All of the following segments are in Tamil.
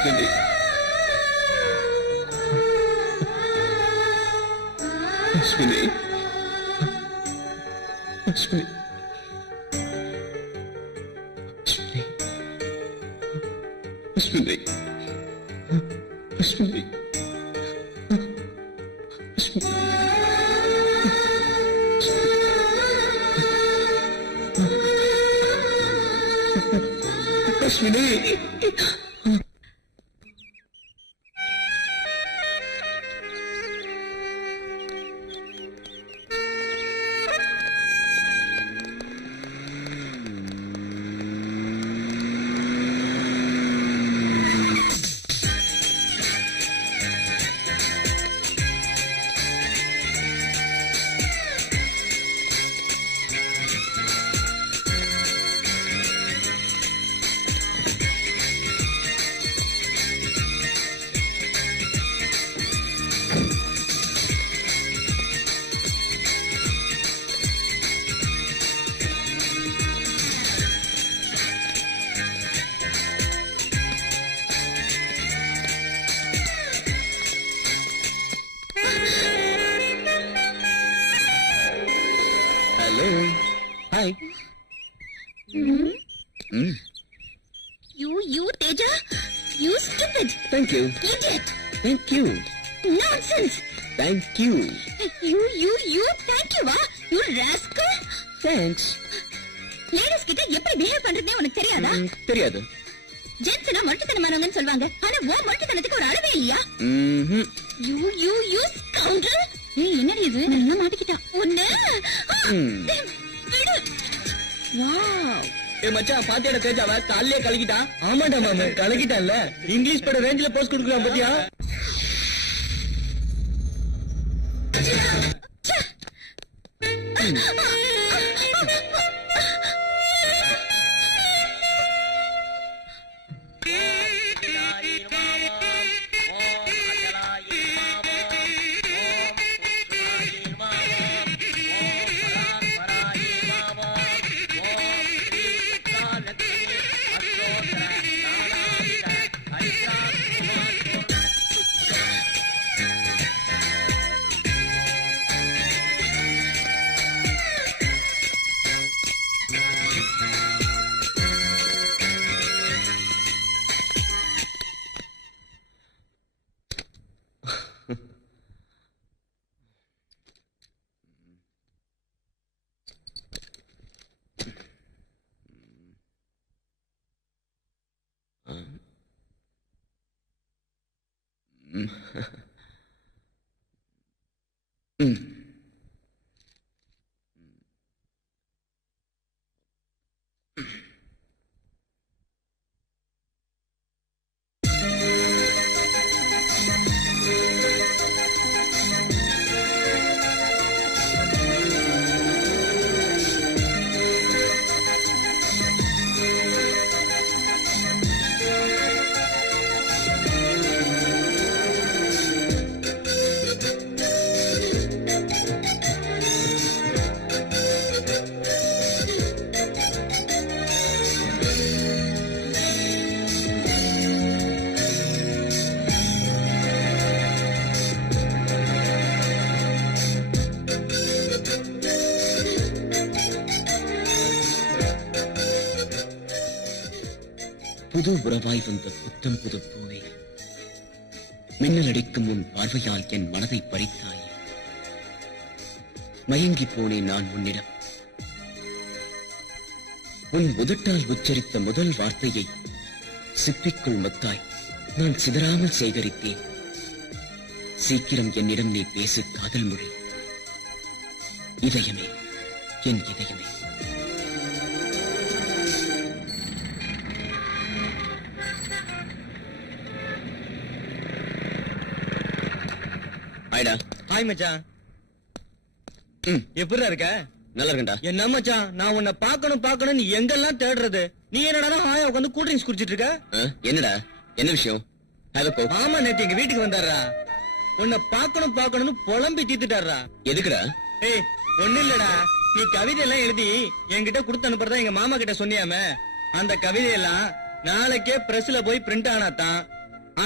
Ashwini, Ashwini, Ashwini, Ashwini, Ashwini, Ashwini. Hello. Hi. You, Teja? You stupid. Thank you. Idiot. Thank you. Nonsense. Thank you. You, thank you, you rascal. Thanks. Ladies கிட்ட எப்படி பிஹேவ் பண்றதுனே உனக்கு தெரியாதா? தெரியாது. ஜென்ஸ்னா மொட்டத்தனமானவங்கன்னு சொல்வாங்க. ஆனா உன் மொட்டத்தனத்துக்கு ஒரு அளவே இல்லையா? You scoundrel. ஏய் என்னடி இது? நல்லா மாட்டிக்கிட்டா. ஒண்ணு. வாவ். ஏ மச்சான் பாத்தியாட தேஜாவ காலையே கலக்கிட்டான். ஆமாடா மாமா கலக்கிட்டான்ல. இங்கிலீஷ் பட ரேஞ்சில போஸ்ட் கொடுக்குறான் பாத்தியா? புது உறவாய் வந்த புத்தம் புது பூவே, மின்னல் அடிக்கும் உன் பார்வையால் என் மனதை பறித்தாய். மயங்கி போனேன் நான் உன்னிடம். உன் உதட்டால் உச்சரித்த முதல் வார்த்தையை சிப்பிக்குள் மத்தாய் நான் சிதறாமல் சேகரித்தேன். சீக்கிரம் என்னிடம் நீ பேசு காதல் மொழி. இதயமே, என் இதயமே. ஹாய்டா. ஹாய் மச்சான். எப்படிடா இருக்க? நல்லா இருக்கேன்டா. என்ன மச்சான், நான் உன்னை பாக்கணும் நீ எங்கெல்லாம் தேடுறது? நீ என்னடா ஹாயா உட்காந்து கூல் ட்ரிங்க்ஸ் குடிச்சிட்டு இருக்க? என்னடா, என்ன விஷயம்? மாமா நேத்து எங்க வீட்டுக்கு வந்தாரா, உன்னை பாக்கணும்னு புலம்பி தீத்துட்டாரா. எதுக்குடா? ஏய் ஒண்ணு இல்லடா, நீ கவிதை எல்லாம் எழுதி என்கிட்ட கொடுத்து அனுப்புறதா எங்க மாமா கிட்ட சொன்னியாமே, அந்த கவிதையெல்லாம் நாளைக்கே பிரஸ்ல போய் பிரிண்ட் ஆனாதான்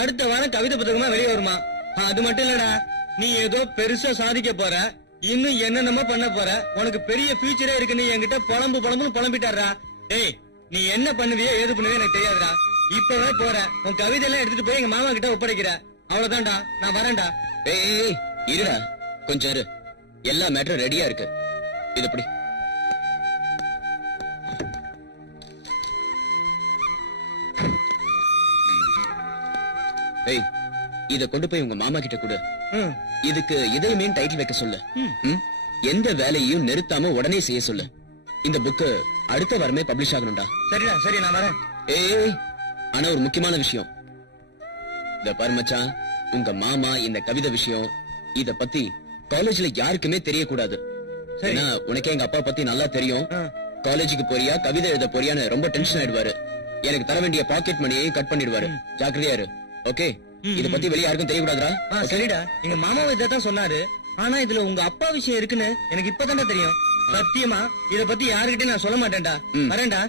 அடுத்த வாரம் கவிதை புத்தகமா வெளியே வருமா. அது மட்டும் இல்லடா, நீ ஏதோ பெருசா சாதிக்க போற, இன்னும் என்னென்னமோ பண்ண போற, உனக்கு பெரிய ஃபியூச்சரே இருக்குன்னு என்கிட்ட புலம்புன்னு புலம்பிட்டாரா. டேய், நீ என்ன பண்ணுவியோ ஏது பண்ணுவியோ எனக்கு தெரியாதுடா. இப்பவே போற, உன் கவிதை எல்லாம் எடுத்துட்டு போய் எங்க மாமா கிட்ட ஒப்படைக்கிற. அவ்வளவுதான்டா, நான் வரேன்டா. ஏய் இருடா, கொஞ்சம் இரு. எல்லா மேட்டரும் ரெடியா இருக்கு. இது எப்படி? ஏய், இத கொண்டு போய் உங்க மாமா கிட்ட கொடு. இதுக்கு இதயமே டைட்டில் வைக்க சொல்லு. எந்த வேலையையும் நிறுத்தாம உடனே செய்ய சொல்லு. இந்த புக்கு அடுத்த வாரமே பப்ளிஷ் ஆகணும்டா. சரிடா, சரி, நான் வரேன். ஏய், ஆனா ஒரு முக்கியமான விஷயம். இந்த பாரு மச்சான், உங்க மாமா இந்த கவிதை விஷயம் இத பத்தி காலேஜ்ல யாருக்குமே தெரியக்கூடாது. ஏன்னா உனக்கே எங்க அப்பா பத்தி நல்லா தெரியும். காலேஜுக்கு போறியா கவிதை எழுத போறியான்னு ரொம்ப டென்ஷன் ஆயிடுவாரு. எனக்கு தர வேண்டிய பாக்கெட் மணியை கட் பண்ணிடுவாரு. ஜாக்கிரதையா இரு. ஓகே, இத பத்தி வெளிய யாருக்கும் தெரியக்கூடாதுடா. சரிடா, எங்க மாமாவும் இதான் சொன்னாரு. ஆனா இதுல உங்க அப்பா விஷயம் இருக்குன்னு எனக்கு இப்பதான்டா தெரியும். சத்தியமா இத பத்தி யாருக்கிட்டே நான் சொல்ல மாட்டேன்டா. வரேன்டா.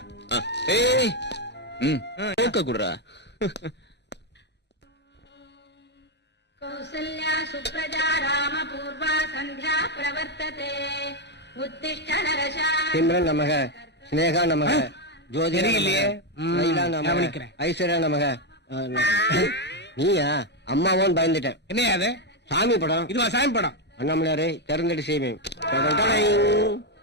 ஏய், கேட்க கூடா. कौसल्या सुप्रजा रामपूर्वा सन्ध्या प्रवर्तते उत्तिष्ठ नरशा சிம்ரன் நமக, ஸ்னேகா நமக, ஜோதிரா நமக, லைலா நமக, ஐஸ்வர்யா நமக. நீயா? அம்மாவும் பயந்துட்டேன். என்ன அது? சாமி படம். இதுவா சாமி படம்? அண்ணாமலையாரே திறந்துட்டு செய்வேன்.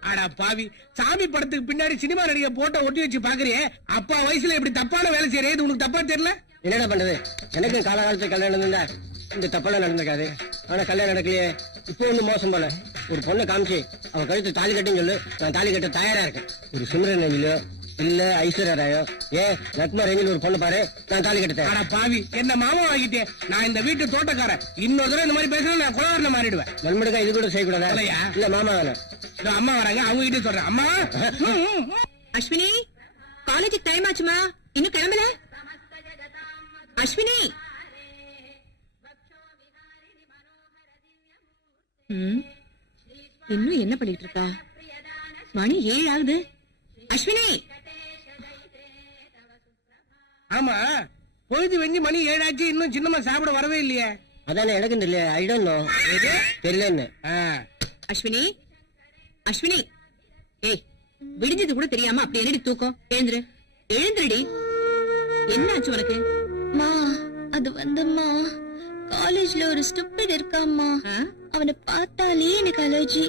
ஆடா பாவி, சாமி படத்துக்கு பின்னாடி சினிமா நடிகை போட்டோ ஒட்டி வச்சு பாக்குறியே. அப்பா வயசுல இப்படி தப்பான வேலை செய்யறே, இது உனக்கு தப்பா தெரியல? என்னடா பண்றது? எனக்கு காலகாலத்துல கல்யாணம் இருந்தா இந்த தப்பெல்லாம் நடந்திருக்காது. ஆனா கல்யாணம் நடக்கலையே. இப்போ ஒண்ணு மோசம் போல. ஒரு பொண்ணை காமிச்சு அவன் கழுத்து தாலி கட்டுன்னு சொல்லு, நான் தாலி கட்ட தயாரா இருக்கேன். ஒரு சிம்ரன் ரஞ்சிலோ இல்ல ஐஸ்வர்யா ராயோ, நட்மா ரஞ்சில் ஒரு பொண்ணு பாரு, நான் தாலி கட்ட தயாரா. ஆடா பாவி, என்ன மாமா ஆகிட்டே. நான் இந்த வீட்டு தோட்டக்காரன். இன்னொரு தடவை இந்த மாதிரி பேசுறேன், நான் குலவரனை மாறிடுவேன். நண்பனுக்கா இது கூட செய்யக்கூடாதா? இல்லையா? இல்ல மாமா வேணும். இதோ அம்மா வராங்க, அவங்க கிட்ட சொல்றேன். அம்மா. அஸ்வினி, காலேஜுக்கு டைம் ஆச்சுமா, இன்னும் கிளம்பல? அஸ்வினி. இன்னும் என்ன பண்ணிட்டு இருக்கா? மணி 7 ஆகுது. அஸ்வினி. ஆமா, பொழுது வெஞ்சி மணி 7 ஆச்சு, இன்னும் சின்னம்மா சாப்பிட வரவே இல்லையே. அதானே எனக்கும் தெரியல. I don't know. தெரியலன்னு. அஸ்வினி, அஸ்வினி. ஏய், விடிஞ்சது கூட தெரியாம அப்படி என்னடி தூக்கம்? எழுந்துரு, எழுந்துருடி. என்ன ஆச்சு உனக்கு? மா, அது வந்தும்மா, காலேஜ்ல ஒரு ஸ்டூபிட் இருக்காம்மா. அவனை பார்த்தாலே எனக்கு அலர்ஜி.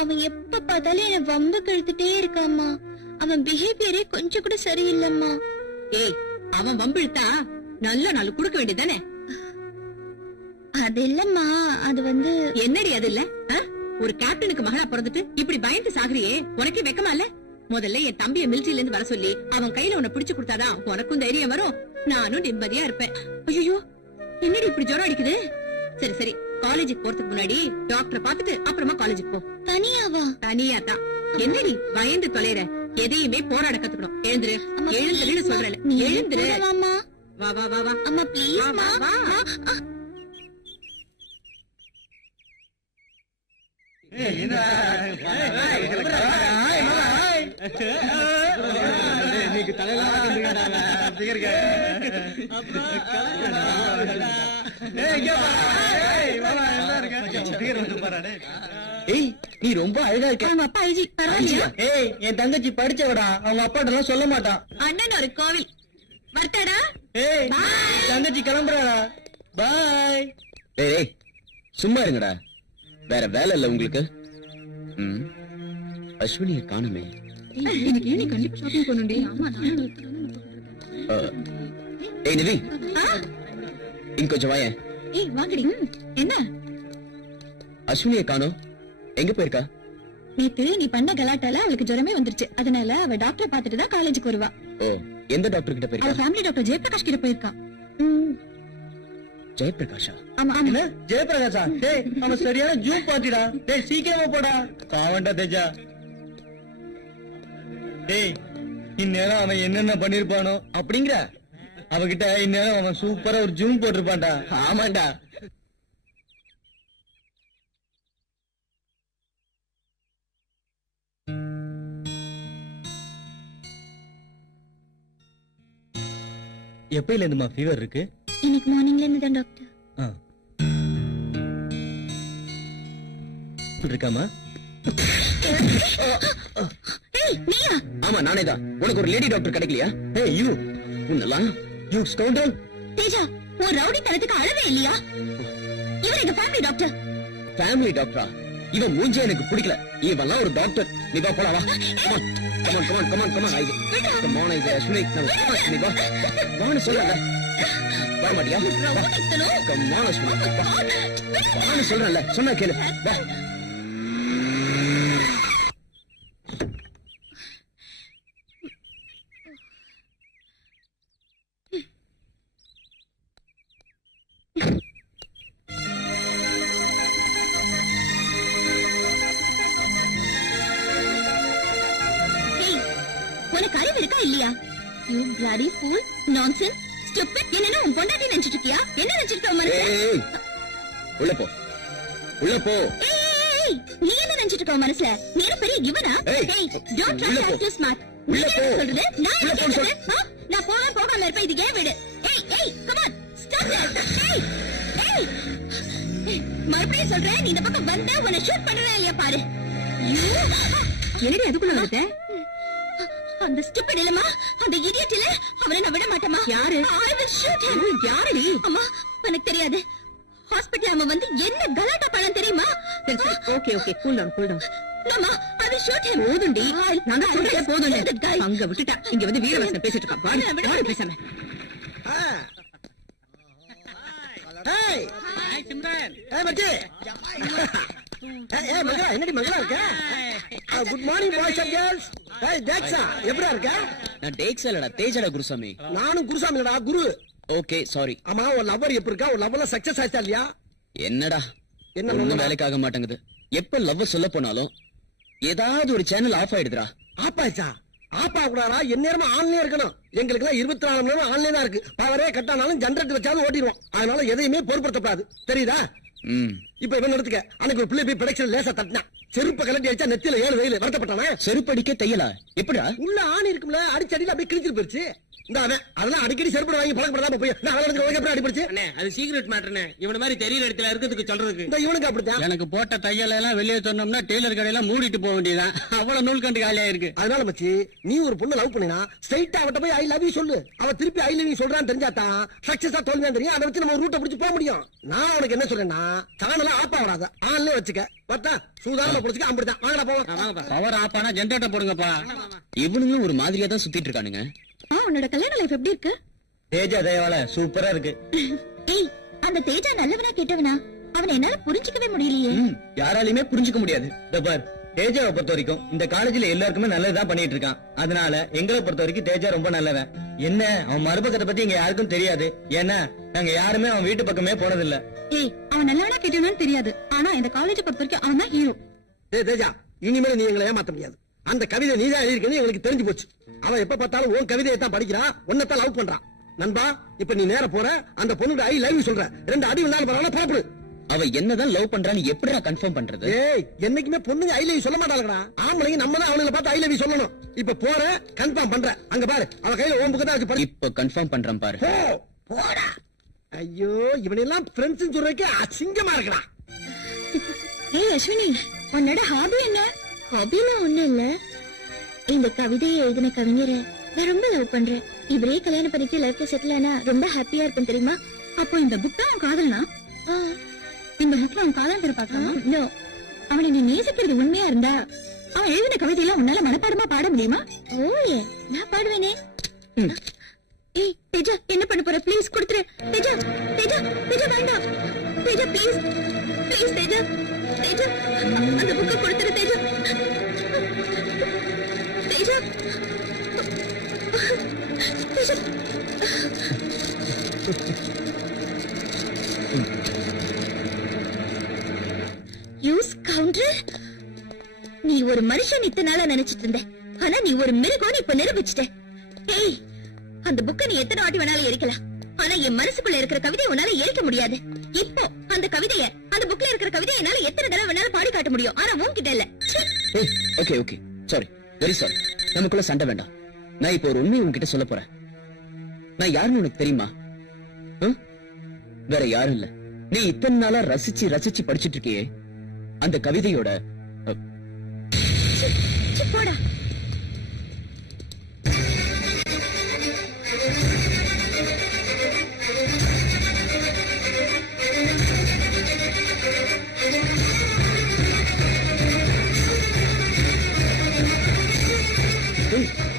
அவன் எப்ப பார்த்தாலும் என்ன வம்பு கழுத்துட்டே இருக்காம்மா. அவன் பிஹேவியரே கொஞ்சம் கூட சரியில்லைம்மா. ஏய், அவன் வம்பிழுத்தா நல்ல நாள் கொடுக்க வேண்டியதானே? அது இல்லம்மா, அது வந்து என்னடி அது இல்ல? ஒரு கேப்டனுக்கு மகளா பிறந்துட்டு இப்படி பயந்து சாகுறியே, உனக்கே வெக்கமா இல்ல? முதல்ல என் தம்பிய மிலிட்டரியில இருந்து வர சொல்லி அவன் கையில உன்னை பிடிச்சு கொடுத்தாதான் உனக்கும் தைரியம் வரும், நானும் நிம்மதியா இருப்பேன். ஐயோ, என்னடி இப்படி ஜுரம் அடிக்குது? சரி சரி, காலேஜுக்கு போறதுக்கு முன்னாடி டாக்டரை பாத்துட்டு அப்புறமா காலேஜுக்கு போ. தனியாவா? தனியா தான். என்னடி பயந்து தொலைற? எதையுமே போராட கத்துக்கணும். எழுந்துரு, எழுந்துருன்னு சொல்றேன். எழுந்துரு. வா வா வா வா. அம்மா ப்ளீஸ் வா, வா, வா. ஏய், நீ ரொம்ப அழகா இருக்க. உங்க அப்பா ஐஜி பரவாயில்லையா? ஏய், என் தங்கச்சி படிச்சவடா, அவங்க அப்பாட்ட எல்லாம் சொல்ல மாட்டான். அண்ணன் ஒரு கோவில் வரட்டாடா. ஏய், தங்கச்சி கிளம்புறாடா. பாய். ஏய், சும்மா இருங்கடா. வேற வேலை இல்ல உங்களுக்கு? அஸ்வினியை காணுமே. எனக்கு ஏன் கண்டிப்பா ஷாப்பிங் பண்ணணும்டி. ஆமா, ஏய் நிவி, இங்க கொஞ்சம் வாயேன். ஏய் வாங்கடி. என்ன? அஸ்வினியை காணோம், எங்க போயிருக்கா? நேத்து நீ பண்ண கலாட்டால அவளுக்கு ஜுரமே வந்துருச்சு. அதனால அவ டாக்டரை பாத்துட்டு தான் காலேஜுக்கு வருவா. ஓ, எந்த டாக்டர் கிட்ட அவ போயிருக்கா? ஃபேமிலி டாக்டர் ஜெயபிரகாஷ் கிட்ட போயிருக்கா. ஜெயபிரகாஷா? ஆமா. என்ன ஜெயபிரகாஷா? டேய், அவன் சரியான ஜூம் பாட்டிடா. டேய், சீக்கிரமா போடா. பாவண்டா தேஜா. டேய், இந்நேரம் அவன் என்னென்ன பண்ணிருப்பானோ அப்படிங்கிற. அவகிட்ட இந்நேரம் அவன் சூப்பரா ஒரு ஜூம் போட்டிருப்பான்டா. ஆமாண்டா. எப்பயில இருந்துமா ஃபீவர் இருக்கு? இன்னைக்கு மார்னிங்ல இருந்து தான் டாக்டர். இருக்காமா? ஏய் நீயா? ஆமா நானே தான். உனக்கு ஒரு லேடி டாக்டர் கிடைக்கலையா? Hey you, உன்னெல்லாம் you scoundrel! தேஜா உன் ரவுடி தனத்துக்கு அளவே இல்லையா? இவர் எங்க ஃபேமிலி டாக்டர். ஃபேமிலி டாக்டரா? இவன் மூஞ்சே எனக்கு பிடிக்கல. இவெல்லாம் ஒரு டாக்டர். நீ வா போலாம் வா. கமான் ஐ கம் ஆன் இது அஸ்வினி நீ வா. வான்னு சொல்லாத. வா மாட்டியா? கமான் அஸ்வினி. வான்னு சொல்றேன்ல. சொன்னா கேளு. வா. ஏய் உனக்கு அறிவு இருக்கா இல்லையா? You bloody fool, nonsense, stupid. என்னன்னா உன் பொண்டாட்டி நினைச்சிட்டு இருக்கியா? என்ன நினைச்சிட்டு இருக்க மனசுல? ஏய் உள்ள போ. உள்ள போ. ஏய் நீ என்ன நினைச்சிட்டு இருக்க மனசுல? நீ என்ன பெரிய கிவனா? ஏய், ஏய் don't try உள்ள to போ. act too smart. நீ உள்ள என்ன போ. சொல்றது? நான் உள்ள என்ன போன்னு கேக்குறேன்? நான் போகாம இருப்பேன். இது ஏன் வீடு? ஏய் come on, stop that. ஏய் மறுபடியும் சொல்றேன், நீ இந்த பக்கம் வந்தா உன்னை ஷூட் பண்றேன் இல்லையா பாரு. என்னடி அதுக்குள்ள வருது? அந்த ஸ்டூபிட் இல்லமா, அந்த இடியட் இல்ல, அவனை நான் விட மாட்டேமா. யாரு? I will shoot him. யாரடி? அம்மா எனக்கு தெரியாது. ஹாஸ்பிடல் அவன் வந்து என்ன கலாட்டா பண்ணான் தெரியுமா? Okay cool down. அம்மா I will shoot him. போதும்டி. நாங்க சொல்றதே போதும். That guy. அங்க விட்டுட்டா. இங்க வந்து வீரவசனம் பேசிட்டு இருக்கா. பாரு பேசாம. ஏய் ஹாய் சிம்ரன். ஏய் மச்சி. ஏய் மகா என்னடி மகளா இருக்க? Good morning boys and girls. ஏய் தேக்ஸா எப்படியா இருக்க? நான் டேக்ஸ் இல்லடா தேஜடா குருசாமி. நானும் குருசாமிடா குரு. Okay sorry. ஆமா ஒரு லவ்வர் எப்படி இருக்கா? ஒரு லவ்ல சக்சஸ் ஆயிச்சா இல்லையா? என்னடா என்ன ஒண்ணும் லவ்வா? வேலைக்கு ஆக மாட்டேங்குது. எப்ப லவ் சொல்ல போனாலும் ஏதாவது ஒரு சேனல் ஆஃப் ஆயிடுதுடா. ஆப்பாச்சா? ஆப்பா கூடாரா? எந்நேரமா ஆன்லயே இருக்கணும். எங்களுக்கு எல்லாம் 24 மணி நேரம் ஆன்லயே தான் இருக்கு. பவரே கட்டானாலும் ஜெனரேட்டர் வச்சாலும் ஓட்டிடுவோம். அதனால எதையுமே பொருட்படுத்தக்கூடாது. தெரியுதா? இப்ப இவன் எடுத்துக்க. அன்னைக்கு ஒரு பிள்ளை போய் ப்ரொடக்ஷன் லேசா தட்டினா செருப்ப கலட்டி அடிச்சா நெத்தியில 7 வெயில் வருத்தப்பட்டானே. செருப்படிக்க தையலா? எப்படா? உள்ள ஆணி இருக்கும்ல, அடிச்சடியில அப்படியே கிழிச்சிட்டு போயிருச்சு. இந்த அவன் அதெல்லாம் அடிக்கடி செருப்பு வாங்கி பழக்கப்படாம போய் நான் அவனுக்கு எப்படி அடிபடிச்சு? அண்ணே அது சீக்ரெட் மேட்டர்னே. இவன மாதிரி தெரியல இடத்துல இருக்கிறதுக்கு சொல்றதுக்கு. இந்த இவனுக்கு அப்படித்தான். எனக்கு போட்ட தையல எல்லாம் வெளியே சொன்னோம்னா டெய்லர் கடையெல்லாம் மூடிட்டு போக வேண்டியதான். அவ்வளவு நூல் கண்டு காலியா இருக்கு. அதனால மச்சி நீ ஒரு பொண்ணு லவ் பண்ணினா ஸ்ட்ரைட்டா அவட்ட போய் ஐ லவ் யூ சொல்லு. அவ திருப்பி ஐ லவ் யூ சொல்றான்னு தெரிஞ்சாதான் சக்சஸா தோல்வியா தெரியும். அதை வச்சு நம்ம ரூட்டை பிடிச்சு போக முடியும். நான் உனக்கு என்ன சொல்றேன்னா சேனல ஆப்பா வராத ஆன்லயே வச்சுக்க. பார்த்தா சூதாரமா பிடிச்சுக்க. அப்படிதான் வாங்கடா போவோம். பவர் ஆப் ஆனா ஜெனரேட்டர் போடுங்கப்பா. இவனுங்களும் ஒரு மாதிரியா தான் சுத்திட்டு இருக்கானுங்க. உன்னோட கல்யாண லைஃப் எப்படி இருக்கு? தேஜா தயவால சூப்பரா இருக்கு. ஏய் அந்த தேஜா நல்லவனா கெட்டவனா? அவனை என்னால புரிஞ்சுக்கவே முடியலையே. யாராலையுமே புரிஞ்சுக்க முடியாது. பார் தேஜாவை பொறுத்த வரைக்கும் இந்த காலேஜ்ல எல்லாருக்குமே நல்லதுதான் பண்ணிட்டு இருக்கான். அதனால எங்களை பொறுத்த வரைக்கும் தேஜா ரொம்ப நல்லவன். என்ன அவன் மறுபக்கத்தை பத்தி இங்க யாருக்கும் தெரியாது. ஏன்னா நாங்க யாருமே அவன் வீட்டு பக்கமே போனதில்ல. ஏய் அவன் நல்லவனா கெட்டவனான்னு தெரியாது. ஆனா இந்த காலேஜ் பொறுத்த வரைக்கும் அவன் தான் ஹீரோ. தேஜா இனிமேல் நீ எங்களை ஏமாத்த முடியாது. அந்த கவிதை நீதான் எழுதிருக்கேன்னு எங்களுக்கு தெரிஞ்சு போச்சு. அவன் எப்ப பார்த்தாலும் உன் கவிதையை தான் படிக்கிறான், உன்னைத்தான் லவ் பண்றான். நண்பா இப்ப நீ நேர போற அந்த பொண்ணுக்கு ஐ லவ் யூ சொல்ற. 2 அடி விழுந்தாலும் பரவாயில்ல புறப்படு. அவ என்னதான் லவ் பண்றான்னு எப்படிடா கன்ஃபார்ம் பண்றது? ஏய் என்னைக்குமே பொண்ணுங்க ஐ லவ் யூ சொல்ல மாட்டாங்கடா. ஆம்பளைங்க நம்ம தான் அவங்கள பார்த்து ஐ லவ் யூ சொல்லணும். இப்ப போற கன்ஃபார்ம் பண்ற. அங்க பாரு அவ கையில ஓம் புக்கு தான் வச்சு படி. இப்ப கன்ஃபார்ம் பண்றேன் பாரு. போ போடா. ஐயோ இவனெல்லாம் ஃப்ரெண்ட்ஸ் சொல்றதுக்கு அசிங்கமா இருக்கறான். ஏய் அஸ்வினி உன்னோட ஹாபி என்ன? ஹாபினா ஒண்ணும் இல்ல. இந்த கவிதையை எழுதின கவிஞரை நான் ரொம்ப லவ் பண்றேன். இவரே கல்யாணம் பண்ணிட்டு லைஃப்ல செட்டில் ஆனா ரொம்ப ஹாப்பியா இருக்கும் தெரியுமா? அப்போ இந்த புக் தான் அவன் காதல்னா? இந்த புக்ல அவன் காதல் திருப்பாக்கலாமா? நோ. அவனை நீ நேசிக்கிறது உண்மையா இருந்தா அவன் எழுதின கவிதையெல்லாம் உன்னால மனப்பாடமா பாட முடியுமா? ஓயே நான் பாடுவேனே. ஏய் தேஜா என்ன பண்ண போற? ப்ளீஸ் கொடுத்துரு. தேஜா தேஜா தேஜா வேண்டாம். தேஜா ப்ளீஸ் ப்ளீஸ் தேஜா தேஜா அந்த புக்கை கொடுத்துரு தேஜா. தேஜா தேஜா யூ ஸ்கவுண்டர். நீ ஒரு மனுஷன் இத்தனை நாளா நினைச்சிட்டு இருந்த. ஆனா நீ ஒரு மிருகம் இப்ப நிரூபிச்சிட்ட. ஏய் அந்த புக்கை நீ எத்தனை வாட்டி வேணாலும் எரிக்கலாம். ஆனா என் மனசுக்குள்ள இருக்கிற கவிதை உன்னால எரிக்க முடியாது. இப்போ அந்த கவிதைய அந்த புக்ல இருக்கிற கவிதையை என்னால எத்தனை தடவை வேணாலும் பாடி காட்ட முடியும். ஆனா உன்கிட்ட இல்ல. Okay okay sorry very sorry. நமக்குள்ள சண்டை வேண்டாம். நான் இப்போ ஒரு உண்மையை உன்கிட்ட சொல்ல போறேன். நான் யாருன்னு உனக்கு தெரியுமா? வேற யாரும் இல்ல. நீ இத்தனை நாளா ரசிச்சு ரசிச்சு படிச்சிட்டு இருக்கியே அந்த கவிதையோட போடா.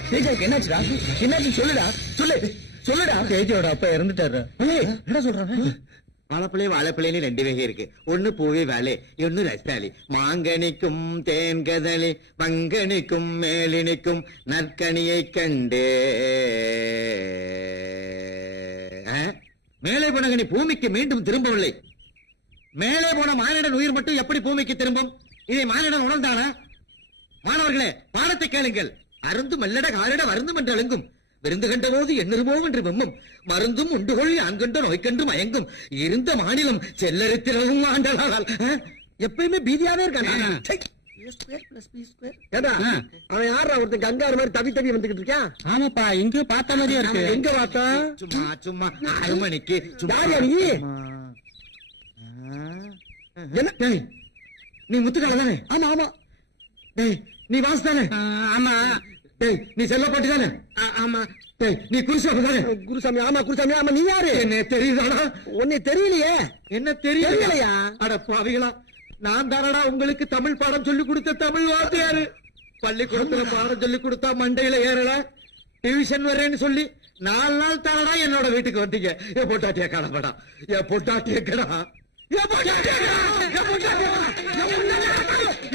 தேஜாவுக்கு என்னாச்சுடா? என்னாச்சு சொல்லுடா, சொல்லுடா. தேஜோட அப்பா இறந்துட்டாரு. என்ன சொல்றாங்க? வாழைப்பழம் வாழைப்பழம் ரெண்டு வகை இருக்கு. ஒண்ணு பூவி வாழை, ஒன்னு ரஸ்தாலி. மாங்கனிக்கும் தேன்கதலி, பங்கனிக்கும் மேலினிக்கும் நற்கனியை கண்டே. மேலே போன கனி பூமிக்கு மீண்டும் திரும்பவில்லை. மேலே போன மானிடன் உயிர் மட்டும் எப்படி பூமிக்கு திரும்பும்? இதை மானிடன் உணர்ந்தானா? மாணவர்களே, பாடத்தை கேளுங்கள். அருந்து மல்லட காலிட வருந்தும் என்று அழுங்கும். விருந்து கண்ட போது எண்ணிருமோ என்று வெம்மும். மருந்தும் உண்டுகொள் ஆண்கண்ட நோய்க்கன்று மயங்கும். இருந்த மாநிலம் செல்லரித்திலும் ஆண்டலால். எப்பயுமே பீதியாவே இருக்காங்க. ஏடா அவன் யாரா ஒருத்தன் கங்காரு மாதிரி தவி தவி வந்துகிட்டு இருக்கான்? ஆமாப்பா, எங்க பார்த்த மாதிரியா இருக்கு. எங்க பார்த்தா? சும்மா சும்மா 6 மணிக்கு யாரியா நீ? என்ன டேய், நீ முத்துக்கால தானே? ஆமா ஆமா. டேய், நீ வாசு தானே? ஆமா டேய், நீ செல்ல போட்டி தானே? ஆமா. டேய், நீ குருசாமி தானே? குருசாமி ஆமா குருசாமி ஆமா. நீ யாரு? என்ன தெரியுதாடா? உன்னை தெரியலையே. என்ன தெரியலையா? தெரியலையா? அட பாவிகளா, நான் தானடா உங்களுக்கு தமிழ் பாடம் சொல்லி கொடுத்த தமிழ் வாத்தியாரு. பள்ளிக்கூடத்துல பாடம் சொல்லி கொடுத்தா மண்டையில ஏறல, டியூஷன் வரேன்னு சொல்லி 4 நாள் தானடா என்னோட வீட்டுக்கு வந்தீங்க. என் பொட்டாட்டிய கடப்படா, என் பொட்டாட்டிய கடா, என் பொட்டாட்டிய கடா, என் பொட்டாட்டிய கடா,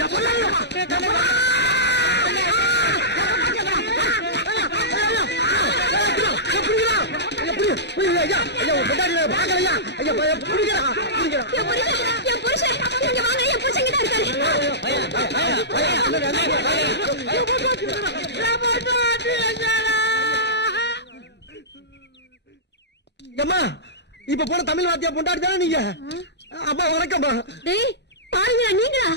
என் பொட்டாட்டிய கடா. என் புருஷன் இங்க வாங்க. என் புருஷன் இங்க தான் இருக்காரு. அம்மா இப்ப போன தமிழ் வாத்தியா பொண்டாடி தானே நீங்க? அப்பா வணக்கம்மா. டேய் பாருங்க, நீங்களா?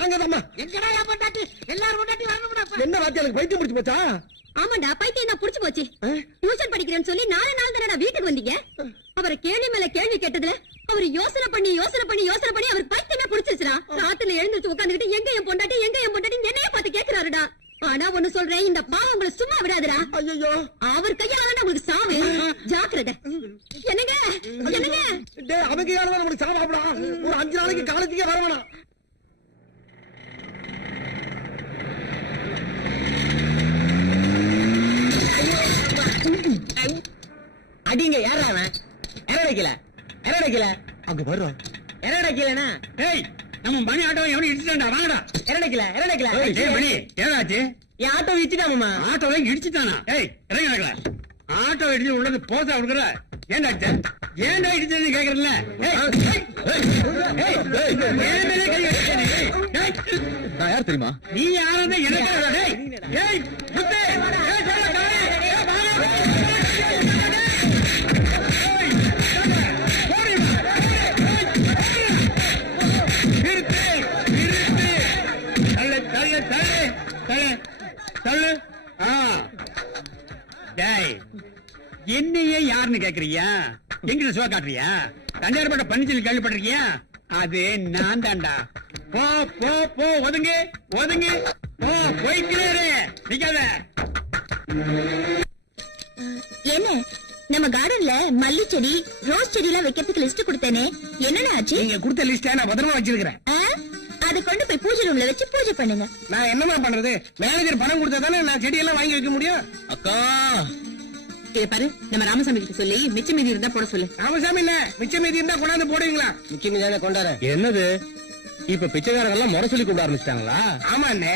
நாங்கதாம்மா. எங்கடா என் பொண்டாட்டி? எல்லாரும் பொண்டாட்டி வரணும்டா. என்ன வாத்தியா எனக்கு பைத்தியம் பிடிச்சு போச்சா? ஆமாண்டா, பைத்தியம் தான் புடிச்சு போச்சு. டியூஷன் படிக்கிறேன்னு சொல்லி 4 நாள் தானடா வீட்டுக்கு வந்தீங்க. அவரை கேள்வி மேல கேள்வி கேட்டதுல அவர் யோசனை பண்ணி அவர் பைத்தியமே புடிச்சிருச்சுடா. ராத்திரில எழுந்திருச்சு உட்காந்துக்கிட்டு எங்க என் பொண்டாட்டி என்னைய பார்த்து கேக்குறாருடா. ஆனா ஒண்ணு சொல்றேன், இந்த பாவம் உங்களை சும்மா விடாதுடா. ஐயோ, அவர் கையால தான் உங்களுக்கு சாவு. ஜாக்கிரதை. என்னங்க என்னங்க? டேய் அவங்க யாரும் நம்மளுக்கு சாவாப்படா. ஒரு 5 நாளைக்கு காலேஜுக்கே வர வேணாம். அடிங்க. யாரா அவன்? எரடைக்கல அங்க வர்றான். எரடைக்கலனா? ஏய், நம்ம மணி ஆட்டோ எவனும் இடிச்சிட்டான்டா. வாங்கடா. எரடைக்கல. ஏய் மணி, ஏதாச்சு? என் ஆட்டோ இடிச்சிட்டாமா. ஆட்டோவை இடிச்சிட்டானா? ஏய் இறங்க இறங்கல. ஆட்டோ இடிச்சு உள்ளது போசா கொடுக்குற. ஏன்டா ஏன்டா இடிச்சதுன்னு கேக்குறல? நான் யார் தெரியுமா? நீ யாருன்னு எனக்கு டேய். ஏய் முத்து, ஏய் சொல்ல என்னையே யாருன்னு கேக்குறியா? எங்கிட்ட சோ காட்டுறியா? தஞ்சாவூர்பட்ட பன்னிச்சல் கேள்விப்பட்டிருக்கியா? அது நான் தான்டா. போ போ போ, ஒதுங்கு போ, போய்க்கிறே நிக்காத. என்ன நம்ம கார்டன்ல மல்லி செடி, ரோஸ் செடி எல்லாம் வைக்கிறதுக்கு லிஸ்ட் கொடுத்தேனே, என்னென்ன ஆச்சு? நீங்க கொடுத்த லிஸ்ட நான் பத்திரமா வச்சிருக்கிறேன். அதை கொண்டு போய் பூஜை ரூம்ல வச்சு பூஜை பண்ணுங்க. நான் என்னமா பண்றது? மேனேஜர் பணம் கொடுத்தா தானே நான் செடியெல்லாம் வாங்கி வைக்க முடியும். அக்கா இத பாரு, நம்ம ராமசாமி கிட்ட சொல்லி மிச்ச மீதி இருந்தா போட சொல்லு. ராமசாமி இல்ல, மிச்சம் மீதி இருந்தா கொண்டாந்து போடுவீங்களா? நிச்சயமே தானே கொண்டாரு. என்னது இப்ப பிச்சைக்காரங்க எல்லாம் முறை சொல்லி கூப்பிட ஆரம்பிச்சிட்டாங்களா? ஆமா அண்ணே,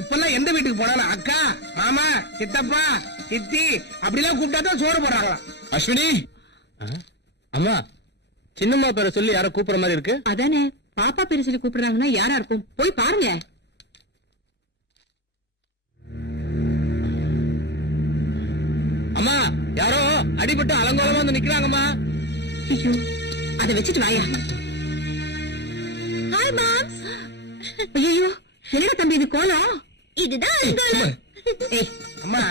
இப்பெல்லாம் எந்த வீட்டுக்கு போனாலும் அக்கா, மாமா, சித்தப்பா, சித்தி அப்படிலாம் கூப்பிட்டா தான் சோறு போடுறாங்களா. அஸ்வினி, அம்மா, சின்னம்மா பேரை சொல்லி யாரோ கூப்பிடுற மாதிரி இருக்கு. அதானே, பாப்பா பேரு சொல்லி கூப்பிடுறாங்கன்னா யாரா இருக்கும்? போய் பாருங்க. அம்மா, யாரோ அடிபட்டு அலங்கோலமா வந்து நிக்கிறாங்கம்மா. ஐயோ, அதை வச்சுட்டு வாயா. Hi moms. ஐயோ, என்னடா தம்பி இது கோலம்? இதுதான் அலங்கோலம். ஏய், அம்மா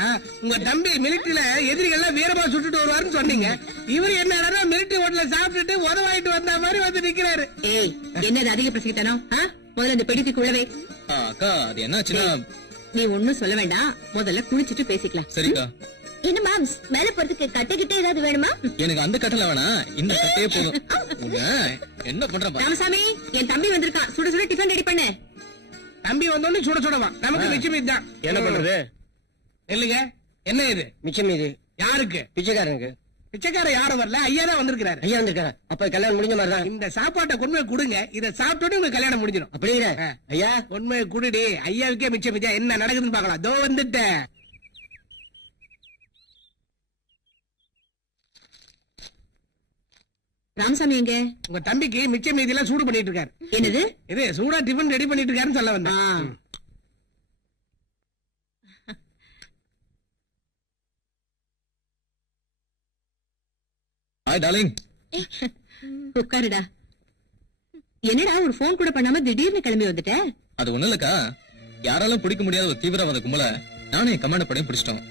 உங்க தம்பி மிலிட்டரியில எதிரிகள்லாம் வீரமா சுட்டுட்டு வருவாருன்னு சொன்னீங்க. இவரு என்ன மிலிட்டரி ஹோட்டல்ல சாப்பிட்டுட்டு உதவாயிட்டு வந்த மாதிரி வந்து நிக்கிறாரு. ஏய், என்னது அதிக பிரசங்கித்தனம்? முதல்ல இந்த பெடிக்கு குழவை. அக்கா அது என்னாச்சுன்னா நீ ஒண்ணும் சொல்ல வேண்டாம், முதல்ல குளிச்சிட்டு பேசிக்கலாம். சரிக்கா. என்ன மாம்ஸ் மேல போறதுக்கு கட்டை ஏதாவது வேணுமா? எனக்கு அந்த கட்டல வேணாம், இந்த கட்டையே போதும். உன்னை என்ன பண்ற பாரு. ராமசாமி, என் தம்பி வந்திருக்கான், சுட சுட டிஃபன் ரெடி பண்ணு. தம்பி வந்தோடனே சுட சுடவா நமக்கு மிச்சம் இதுதான். என்ன பண்றது? இல்லைங்க, என்ன இது மிச்சம் மீது யாருக்கு? பிச்சைக்காரனுக்கு. பிச்சைக்கார யாரும் வரல, ஐயா தான் வந்திருக்கிறாரு. ஐயா வந்திருக்காரு. அப்ப கல்யாணம் முடிஞ்ச மாதிரிதான். இந்த சாப்பாட்டை கொண்டு போய் கொடுங்க, இதை சாப்பிட்டு உங்க கல்யாணம் முடிஞ்சிடும். அப்படிங்கிற ஐயா கொண்டு போய் குடுடி, ஐயாவுக்கே மிச்சம் மிச்சம் என்ன நடக்குதுன்னு பாக்கலாம். தோ வந்துட்டேன். ராமசாமி எங்க? உங்க தம்பிக்கு மிச்சம் மீதி எல்லாம் சூடு பண்ணிட்டு இருக்காரு. என்னது? இது சூடா டிஃபன் ரெடி பண்ணிட்டு இருக்காருன்னு சொல்ல வந்தேன். Hi darling. உட்காருடா. என்னடா ஒரு போன் கூட பண்ணாம திடீர்னு கிளம்பி வந்துட்ட? அது ஒண்ணு இல்லக்கா, யாராலும் பிடிக்க முடியாத ஒரு தீவிரவாத கும்பல நானே கமாண்ட் பண்ணி பிடிச்சிட்டோம்.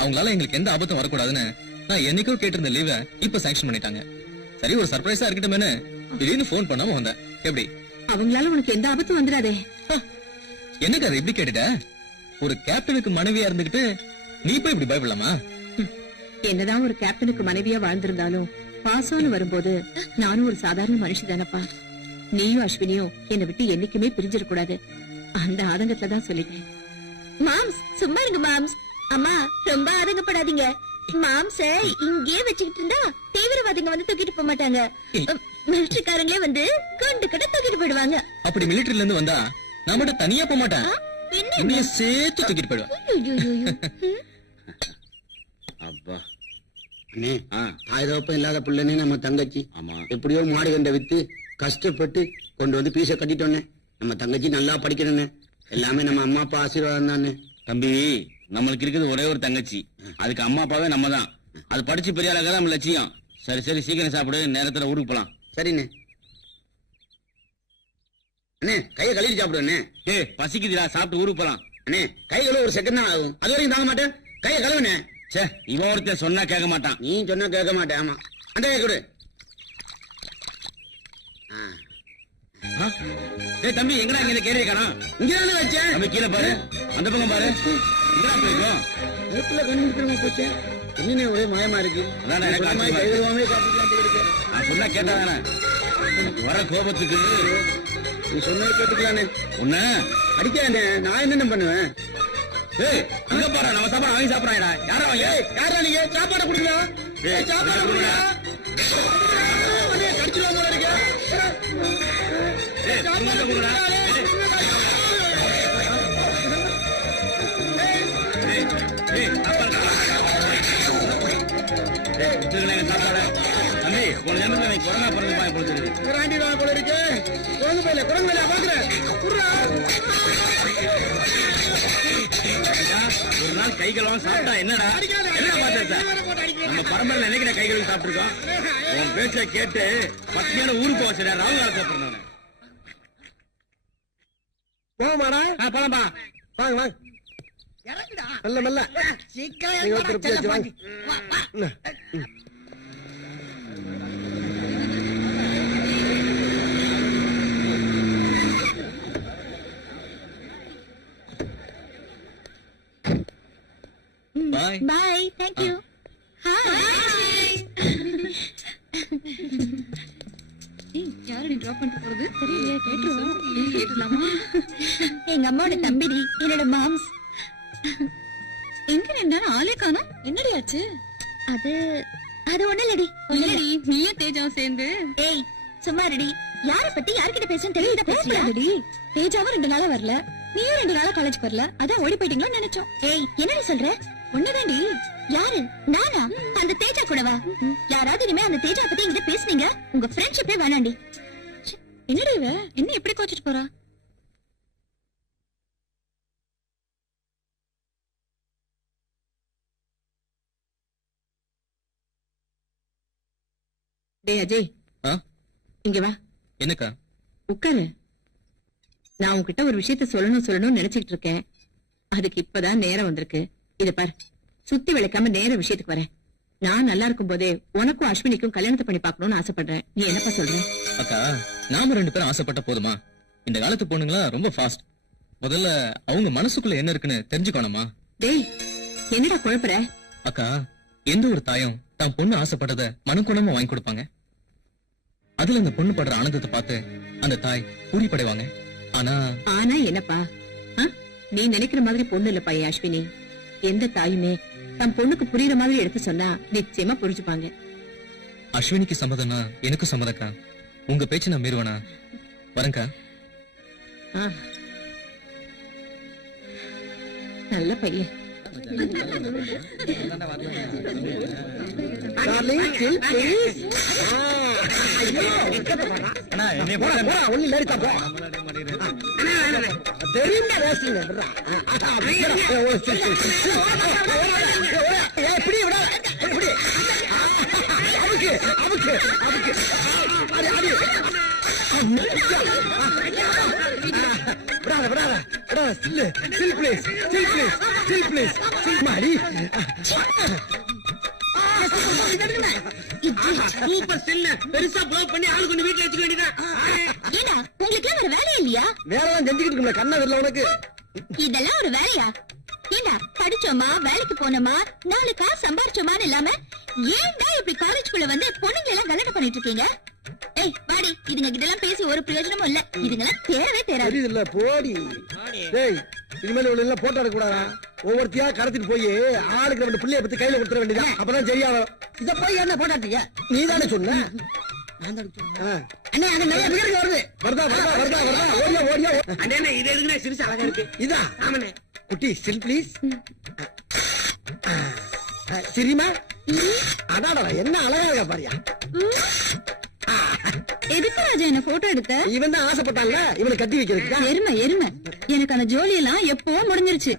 அவங்களால எங்களுக்கு எந்த ஆபத்தும் வரக்கூடாதுன்னு நான் என்னைக்கோ கேட்டிருந்த லீவை இப்ப சாங்ஷன் பண்ணிட்டாங்க. சரி ஒரு சர்ப்ரைஸா இருக்கட்டுமேனு திடீர்னு போன் பண்ணாம வந்தேன். எப்படி? அவங்களால உனக்கு எந்த ஆபத்தும் வந்துடாதே. என்னக்கா அது எப்படி கேட்டுட்ட? ஒரு கேப்டனுக்கு மனைவியா இருந்துகிட்டு நீ போய் இப்படி பயப்படலாமா? என்னதான் ஒரு கேப்டனுக்கு மனைவியா வாழ்ந்திருந்தாலும் பாசம்னு வரும்போது நானும் ஒரு சாதாரண மனுஷி தானப்பா. நீயும் அஸ்வினியும் என்னை விட்டு என்னைக்குமே பிரிஞ்சிடக்கூடாது, அந்த ஆதங்கத்துல தான் சொல்லிட்டேன். மாம்ஸ் சும்மா இருங்க மாம்ஸ். அம்மா ரொம்ப ஆதங்கப்படாதீங்க. மாம்ஸ இங்கே வச்சுக்கிட்டு இருந்தா தீவிரவாதிங்க வந்து தூக்கிட்டு போக மாட்டாங்க. மிலிட்டரிக்காரங்களே வந்து கண்டு கட்ட தூக்கிட்டு போயிடுவாங்க. அப்படி மிலிட்டரில இருந்து வந்தா நான் மட்டும் தனியா போக மாட்டேன், என்னைய சேர்த்து தூக்கிட்டு போயிடுவேன். ஐயையோயோ. அப்பா அண்ணே, தாய்தப்பம் இல்லாத பிள்ளைனே நம்ம தங்கச்சி. ஆமா, எப்படியோ மாடு கண்டை வித்து கஷ்டப்பட்டு கொண்டு வந்து பீஸ கட்டிட்டோன்னே. நம்ம தங்கச்சி நல்லா படிக்கணும்னே, எல்லாமே நம்ம அம்மா அப்பா ஆசீர்வாதம் தானே. தம்பி, நம்மளுக்கு இருக்குது ஒரே ஒரு தங்கச்சி, அதுக்கு அம்மா அப்பாவே நம்ம தான். அது படிச்சு பெரிய ஆளாக நம்ம லட்சியம். சரி சரி, சீக்கிரம் சாப்பிடு, நேரத்துல ஊருக்கு போலாம். சரிண்ணே. அண்ணே கையை கழுவி சாப்பிடுவேண்ணே. பசிக்குதுடா, சாப்பிட்டு ஊருக்கு போலாம். அண்ணே கை கழுவ ஒரு செகண்ட் தான் ஆகும், அது வரைக்கும் தாங்க மாட்டேன். கையை கழுவுனே. சே, இவன் ஒருத்தர் சொன்னா கேட்க மாட்டான். நீ சொன்னா கேட்க மாட்டேன். ஆமா, அந்த கை கொடு. தம்பி, எங்கடா இங்க கேரிய காணோம்? இங்க வச்சேன். தம்பி கீழே பாரு, அந்த பக்கம் பாரு. எங்கடா போயிருக்கோம்? நெருப்புல கண்டுபிடிக்கிறவங்க போச்சு. என்னன்னே ஒரே மயமா இருக்கு. அதான் எனக்கு கை ஆச்சரியமா இருக்கு. கழுவாமே காட்டிக்கலாம். நான் சொன்னா கேட்டாதானே? வர கோபத்துக்கு நீ சொன்னது கேட்டுக்கலானே. உன்ன அடிக்கானே, நான் என்னென்ன பண்ணுவேன்? அங்க பாரு, நம்ம சாப்பாடு வாங்கி சாப்பிடறாங்கடா. யாரா வாங்க? யாரா நீங்க? சாப்பாடு கொடுங்க. சாப்பாடு கொடுங்க. கடிச்சுலாம் போல இருக்கு. சாப்பாடு கொடுங்க. தம்பி, உன் ஜனத்துல நீ கொரோனா பிறந்து போய் கொடுத்துருக்கு. போல இருக்கு. குழந்தை பையில குழந்தை பையில பாக்குறேன். ஒரு நாள் கை கழுவாம சாப்பிட்டா என்னடா? என்ன பாத்து நம்ம பரம்பரையில என்னைக்கு கை கழுவி சாப்பிட்டுருக்கோம்? உன் பேச்ச கேட்டு பத்தியான ஊருக்கு போச்சுடா. ராகுல் காலத்தை பிறந்தவன. போமாடா. போலாம்பா. வாங்க வாங்க. இறங்குடா. மெல்ல மெல்ல. சீக்கிரம் நீங்க இறங்குடா, திருப்பி வச்சு வாங்க. வா, வா. Bye. Bye. Thank you. Hi. யாரு நீ டிராப் பண்ணிட்டு போறது? தெரியல, கேட்டுலாமா? எங்க அம்மாவோட தம்பிடி, என்னோட மாம்ஸ். எங்க நின்ற ஆளே காணோம், என்னடி ஆச்சு? அது அது ஒண்ணு இல்லடி. நீயே தேஜாவும் சேர்ந்து? ஏய் சும்மா இருடி. யார பத்தி யார்கிட்ட பேசணும் தெரியல. பேசலாடி. தேஜாவும் 2 நாளா வரல, நீயும் 2 நாளா காலேஜ்க்கு வரல. அதான் ஓடி போயிட்டீங்களோ நினைச்சோம். ஏய் என்னடி சொல்ற? ஒண்ணுதாண்டி. யாரு? நானா? அந்த தேஜா கூடவா? யாராவது இனிமே அந்த தேஜா பத்தி என்கிட்ட பேசுனீங்க, உங்க ஃப்ரெண்ட்ஷிப்பே வேணாண்டி. என்னடி இவ என்ன எப்படி கோச்சிட்டு போறா? டேய் அஜய், இங்க வா. என்னக்கா? உட்காரு. நான் உன்கிட்ட ஒரு விஷயத்த சொல்லணும்னு நினைச்சிட்டு இருக்கேன். அதுக்கு இப்பதான் நேரம் வந்திருக்கு. இத பாரு, சுத்தி விளக்காம நேர விஷயத்துக்கு வரேன். நான் நல்லா இருக்கும் போதே உனக்கும் அஸ்வினிக்கும் கல்யாணத்தை பண்ணி பார்க்கணும்னு ஆசைப்படுறேன். நீ என்னப்பா சொல்ற? அக்கா, நாம 2 பேரும் ஆசைப்பட்ட போதுமா? இந்த காலத்து பொண்ணுங்களா ரொம்ப ஃபாஸ்ட். முதல்ல அவங்க மனசுக்குள்ள என்ன இருக்குன்னு தெரிஞ்சுக்கணுமா? டேய், என்னடா குழப்பற? அக்கா, எந்த ஒரு தாயும் தான் பொண்ணு ஆசைப்பட்டத மனக்குணமா வாங்கி கொடுப்பாங்க. அதுல அந்த பொண்ணு படுற ஆனந்தத்தை பார்த்து அந்த தாய் பூரிப்படைவாங்க. ஆனா என்னப்பா, நீ நினைக்கிற மாதிரி பொண்ணு இல்லப்பா என் அஸ்வினி. எந்த தாயுமே தன் பொண்ணுக்கு புரியுற மாதிரி எடுத்து சொன்னா நிச்சயமா புரிஞ்சுப்பாங்க. அஸ்வினிக்கு சம்மதம்னா எனக்கும் சம்மதக்கா. உங்க பேச்சு நான் மீறுவனா? வரேன்க்கா. நல்ல பையன். Darling, chill, please. போடா, போடா, ஒண்ணும் இல்ல, இருக்கா, போ. தெரியும்டா, wasting, விட்றா. இப்படி விடா, இப்படி. அமுக்கு, அமுக்கு, அமுக்கு. அடி, அடி. விடாத, விடாத, விடாத, chill, chill, please, chill, please, chill, please, chill, மாடி. சூப்பர் சின்ன பெருசா ப்ளோ பண்ணி ஆளு கொண்டு வீட்டுல வச்சுக்க வேண்டியதான். ஏடா உங்களுக்கு வேற வேலை இல்லையா? வேலைதான் செஞ்சுக்கிட்டு இருக்கோம்ல, கண்ணா வரல உனக்கு. இதெல்லாம் ஒரு வேலையா? ஏண்டா படிச்சோமா, வேலைக்கு போனோமா, 4 காசு சம்பாரிச்சோமான்னு இல்லாம ஏன்டா இப்படி காலேஜ்குள்ள வந்து பொண்ணுங்களை எல்லாம் கலெக்ட் பண்ணிட்டு இருக்கீங்க? ஏய் வாடி, இதுங்க கிட்ட எல்லாம் பேசி ஒரு பிரயோஜனமும் இல்ல. இதுங்கெல்லாம் தேரவே தேராது. தெரியுது இல்ல, போடி. டேய், இனிமேல் இவ்வளவு எல்லாம் போட்டோ எடுக்க கூடாதா? ஒவ்வொருத்தியா கடத்திட்டு போய் ஆளுக்கு 2 பிள்ளைய பத்தி கையில கொடுத்துட வேண்டியதான். அப்பதான் சரியா வரும். இத போய் என்ன போட்டாட்டீங்க? நீ தானே சொன்ன. அண்ணே, அங்க நிறைய பேர் வருது. வருதா, வருதா, வருதா, வருதா. ஓடியா, ஓடியா. அண்ணே, இது எதுக்குண்ணே சிரிச்சு அழகா இருக்கு? இதா, ஆமாண்ணே. குட்டி, ஸ்டில் ப்ளீஸ். சரிமா? அடாடா, என்ன அழகா இருக்கா பாரியா. எதுக்கு ராஜா என்ன போட்டோ எடுத்த? இவன் தான் ஆசைப்பட்டான்ல, இவனை கட்டி வைக்கிறதுக்கு. எருமை எருமை, எனக்கு அந்த ஜோலி எல்லாம் எப்போ முடிஞ்சிருச்சு.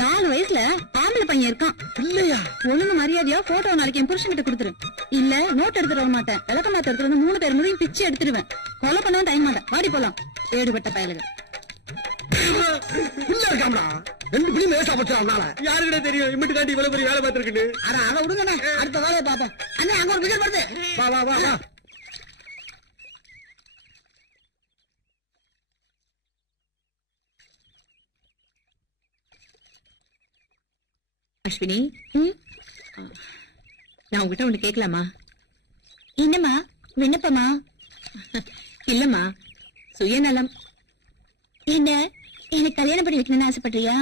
4 வயசுல ஆம்பளை பையன் இருக்கான். இல்லையா? ஒழுங்கு மரியாதையா போட்டோ நாளைக்கு என் புருஷன் கிட்ட கொடுத்துரு. இல்ல நோட் எடுத்துட்டு வர மாட்டேன். விளக்க மாத்த எடுத்துட்டு வந்து 3 பேர் முறையும் பிச்சு எடுத்துருவேன். கொலை பண்ணவும் டைம் மாட்டேன். வாடி போலாம். ஏடுபட்ட பயலுங்க. உள்ள இருக்காம்டா. 2 பிள்ளையும் வேஸ்டா போச்சுறானால. யாருக்கிட்ட தெரியும் இம்மிட்டு காட்டி இவ்வளவு பெரிய வேலை பார்த்திருக்குன்னு? அட அத விடுங்கண்ணே, அடுத்த வேலையை பாப்போம். அண்ணே, அங்க ஒரு பிகர் வருது. வா, வா, வா, வா. அஸ்வினி, நான் உங்ககிட்ட ஒண்ணு கேட்கலாமா? என்னம்மா விண்ணப்பமா? இல்லம்மா, சுயநலம். என்ன எனக்கு கல்யாணம் பண்ணி வைக்கணும்னு ஆசைப்படுறியா?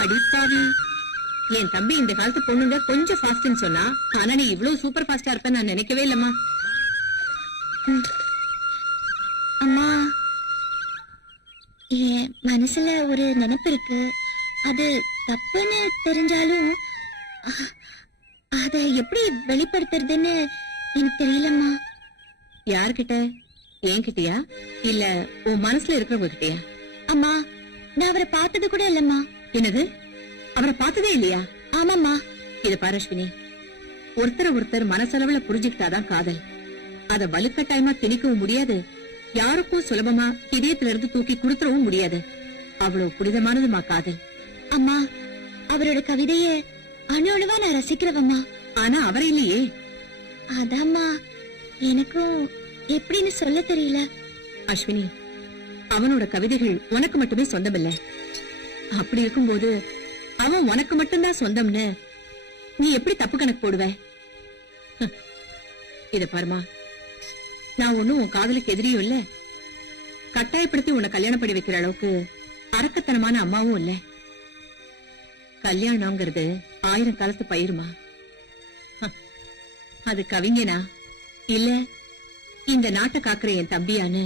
அடிப்பாவி, என் தம்பி இந்த காலத்து பொண்ணுங்க கொஞ்சம் ஃபாஸ்ட்னு சொன்னா, ஆனா நீ இவ்வளவு சூப்பர் ஃபாஸ்டா இருப்ப நான் நினைக்கவே இல்லம்மா. அம்மா, என் மனசுல ஒரு நினைப்பு இருக்கு. அது தப்புன்னு தெரிஞ்சாலும் அத எப்படி வெளிப்படுத்துறதுன்னு எனக்கு தெரியலம்மா. யார்கிட்ட? என்கிட்டயா இல்ல உன் மனசுல இருக்கிறவங்க கிட்டயா? அம்மா, நான் அவரை பார்த்தது கூட இல்லம்மா. என்னது, அவரை பார்த்ததே இல்லையா? ஆமாம்மா. இது பாரு அஸ்வினி, ஒருத்தர் மனசளவுல புரிஞ்சுக்கிட்டாதான் காதல். அத வலுக்கட்டாயமா திணிக்கவும் முடியாது, யாருக்கும் சுலபமா இதயத்துல இருந்து தூக்கி கொடுத்துடவும் முடியாது. அவ்வளவு புனிதமானதுமா காதல். அம்மா, அவரோட கவிதைய அணுவா நான் ரசிக்கிறவம்மா. ஆனா அவரை இல்லையே. அதாம்மா எனக்கும் எப்படின்னு சொல்ல தெரியல. அஸ்வினி, அவனோட கவிதைகள் உனக்கு மட்டுமே சொந்தமில்ல. அப்படி இருக்கும்போது அவன் உனக்கு மட்டும்தான் சொந்தம்னு நீ எப்படி தப்பு கணக்கு போடுவ? இத பாருமா, நான் ஒண்ணும் உன் காதலுக்கு எதிரியும் இல்ல, கட்டாயப்படுத்தி உன்னை கல்யாணம் பண்ணி வைக்கிற அளவுக்கு அரக்கத்தனமான அம்மாவும் இல்ல. கல்யாணம்ங்கிறது 1000 காலத்து பயிருமா. அது கவிஞனா இல்ல இந்த நாட்டை காக்குற என் தம்பியான்னு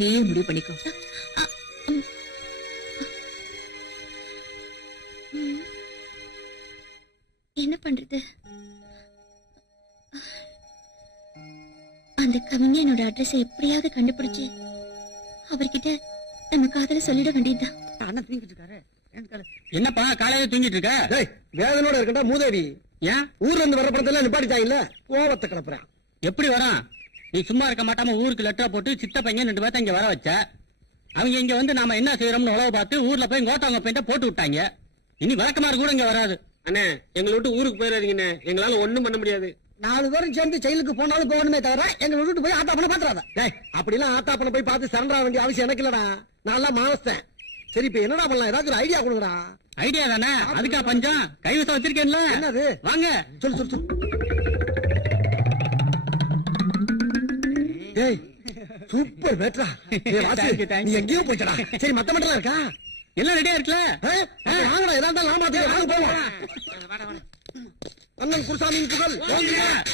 நீயே முடிவு பண்ணிக்கோ. என்ன பண்றது? அந்த கவிஞனோட அட்ரஸ் எப்படியாவது கண்டுபிடிச்சு அவர்கிட்ட நம்ம காதல சொல்லிட வேண்டியதுதான். அண்ணா தூங்கிட்டு இருக்காரு. என்னப்பா காலையில தூங்கிட்டு இருக்க? டேய், வேதனோட இருக்கடா மூதேவி. ஏன் ஊர்ல இருந்து வர படத்தெல்லாம் நிப்பாட்டிட்டாங்கல்ல, கோவத்தை கிளப்புறேன். எப்படி வரான்? நீ சும்மா இருக்க மாட்டாம ஊருக்கு லெட்டர் போட்டு சித்த பையன் 2 பேர்த்த இங்க வர வச்ச. அவங்க இங்க வந்து நாம என்ன செய்யறோம்னு உழவு பார்த்து ஊர்ல போய் கோட்டாங்க பெயிண்ட போட்டு விட்டாங்க. இனி விளக்கமாறு கூட இங்க வராது. அண்ணே எங்களை விட்டு ஊருக்கு போயிடாதீங்கண்ணே, எங்களால ஒண்ணும் பண்ண முடியாது. 4 பேரும் சேர்ந்து ஜெயிலுக்கு போனாலும் போகணுமே தவிர எங்க விட்டுட்டு போய் ஆத்தாப்பன பாத்துறாத. டேய் அப்படிலாம் ஆத்தாப்பன போய் பார்த்து சரண்டா வேண்டிய அவசியம் எனக்கு இல்லடா. நான் மானஸ்தேன். சரி இப்ப என்னடா பண்ணலாம், ஏதாவது ஒரு ஐடியா கொடுங்கடா. ஐடியா தானே, அதுக்கா பஞ்சம். கைவசம் வச்சிருக்கேன்ல. என்னது? வாங்க சொல்லு சொல்லு சொல்லு. டேய் சூப்பர் பேட்ரா. Thank you, thank நீ you. எங்கேயோ போயிட்டடா. சரி மத்த மட்டும் இருக்கா? எல்லாம் ரெடியா இருக்குல்ல? வாங்கடா, ஏதா இருந்தாலும் நாம வாங்க போவோம். அண்ணன் குருசாமியின் புகழ்,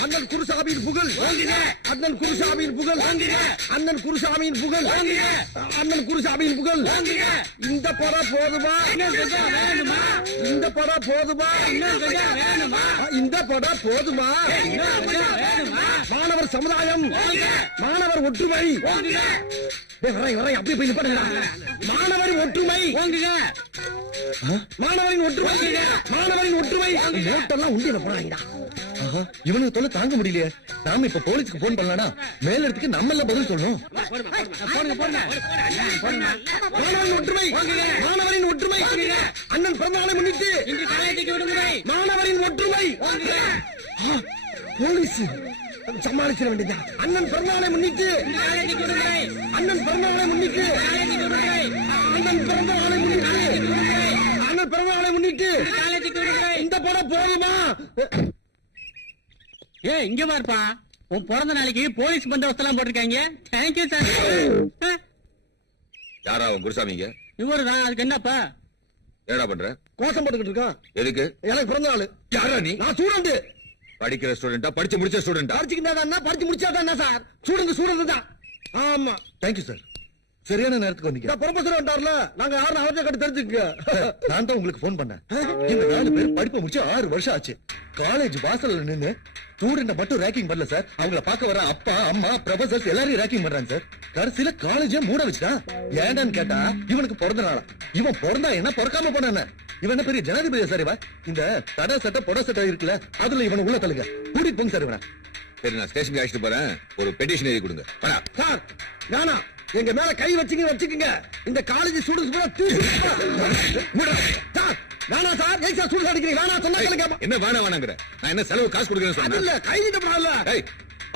அண்ணன் குருசாமியின் புகழ், அண்ணன் குருசாமியின் புகழ், அண்ணன் குருசாமியின் புகழ், அண்ணன் குருசாமியின் புகழ். இந்த படம் போதுமா? இந்த படம் போதுமா? இந்த படம் போதுமா? மாணவர் சமுதாயம், மாணவர் ஒற்றுமை. வரை அப்படியே போய் நிப்பாட்டுங்கடா. மாணவரின் ஒற்றுமை, மாணவரின் ஒற்றுமை, மாணவரின் ஒற்றுமை. நோட்டெல்லாம் உண்டியில போறாங்கடா. இவனுக்கு தொல்லை தாங்க முடியலையே. நாம இப்ப போலீஸ்க்கு போன் பண்ணலாம்னா மேல இடத்துக்கு நம்ம எல்லாம் பதில் சொல்லணும். மாணவரின் ஒற்றுமை, மாணவரின் ஒற்றுமை. அண்ணன் பிறந்தநாளை முன்னிட்டு மாணவரின் ஒற்றுமை. போலீஸ் சமாளிச்சிட வேண்டியதா. அண்ணன் பிறந்தநாளை முன்னிட்டு, அண்ணன் பிறந்தநாளை முன்னிட்டு, அண்ணன் பிறந்தநாளை முன்னிட்டு, அண்ணன் பிறந்தநாளை முன்னிட்டு இந்த படம் போதுமா? ஏ இங்க பாருப்பா, உன் பிறந்த நாளைக்கு போலீஸ் பந்தோபஸ்து எல்லாம் போட்டிருக்காங்க. Thank you sir. யாரா உன் குருசாமிங்க? இவரு தான். அதுக்கு என்னப்பா? என்னடா பண்ற? கோஷம் போட்டுக்கிட்டு இருக்கான். எதுக்கு? எனக்கு பிறந்த நாள். யாரா நீ? நான் ஸ்டூடெண்ட். படிக்கிற ஸ்டூடெண்டா, படிச்சு முடிச்ச ஸ்டூடெண்டா? படிச்சுக்கிட்டா படிச்சு முடிச்சாதான் என்ன சார்? ஸ்டூடெண்ட் தான். ஆமா. Thank you sir. சரியான நேரத்துக்கு வந்தீங்க. ப்ரொஃபசர் வந்தார்ல, நாங்க யாரும் அவர்கிட்ட கட்டு தெரிஞ்சுக்க. நான் தான் உங்களுக்கு போன் பண்ணேன். இந்த 4 பேர் படிப்பு முடிச்சு 6 வருஷம் ஆச்சு. காலேஜ் வாசல்ல நின்னு ஸ்டூடெண்ட மட்டும் ரேக்கிங் பண்ணல சார். அவங்கள பார்க்க வர அப்பா அம்மா ப்ரொஃபசர்ஸ் எல்லாரையும் ரேக்கிங் பண்றாங்க சார். கடைசியில காலேஜே மூட வச்சுட்டான். ஏண்டான்னு கேட்டா இவனுக்கு பிறந்த நாளா. இவன் பிறந்தா என்ன, பிறக்காம போனானே. இவன் என்ன பெரிய ஜனாதிபதி சார்? இவன் இந்த தடை சட்டை பொட சட்டை இருக்குல்ல, அதுல இவனை உள்ள தள்ளுங்க. கூட்டிட்டு போங்க சார் இவனை. சரி நான் ஸ்டேஷனுக்கு அழைச்சிட்டு போறேன். ஒரு பெட்டிஷன் எழுதி கொடுங்க. சார் வேணா, எங்க மேல கை வச்சுக்கோங்க. இந்த காலேஜ் ஸ்டூடெண்ட்ஸ் கூட சார் வேணா சார். ஏன் சார் ஸ்டூடெண்ட் அடிக்கிறீங்க? வேணா சொன்னா கேட்க. என்ன வேணாங்கிற? நான் என்ன செலவு காசு கொடுக்கறேன்னு அது இல்ல, சொன்னேன். கை நீட்டப்படாதுல்ல.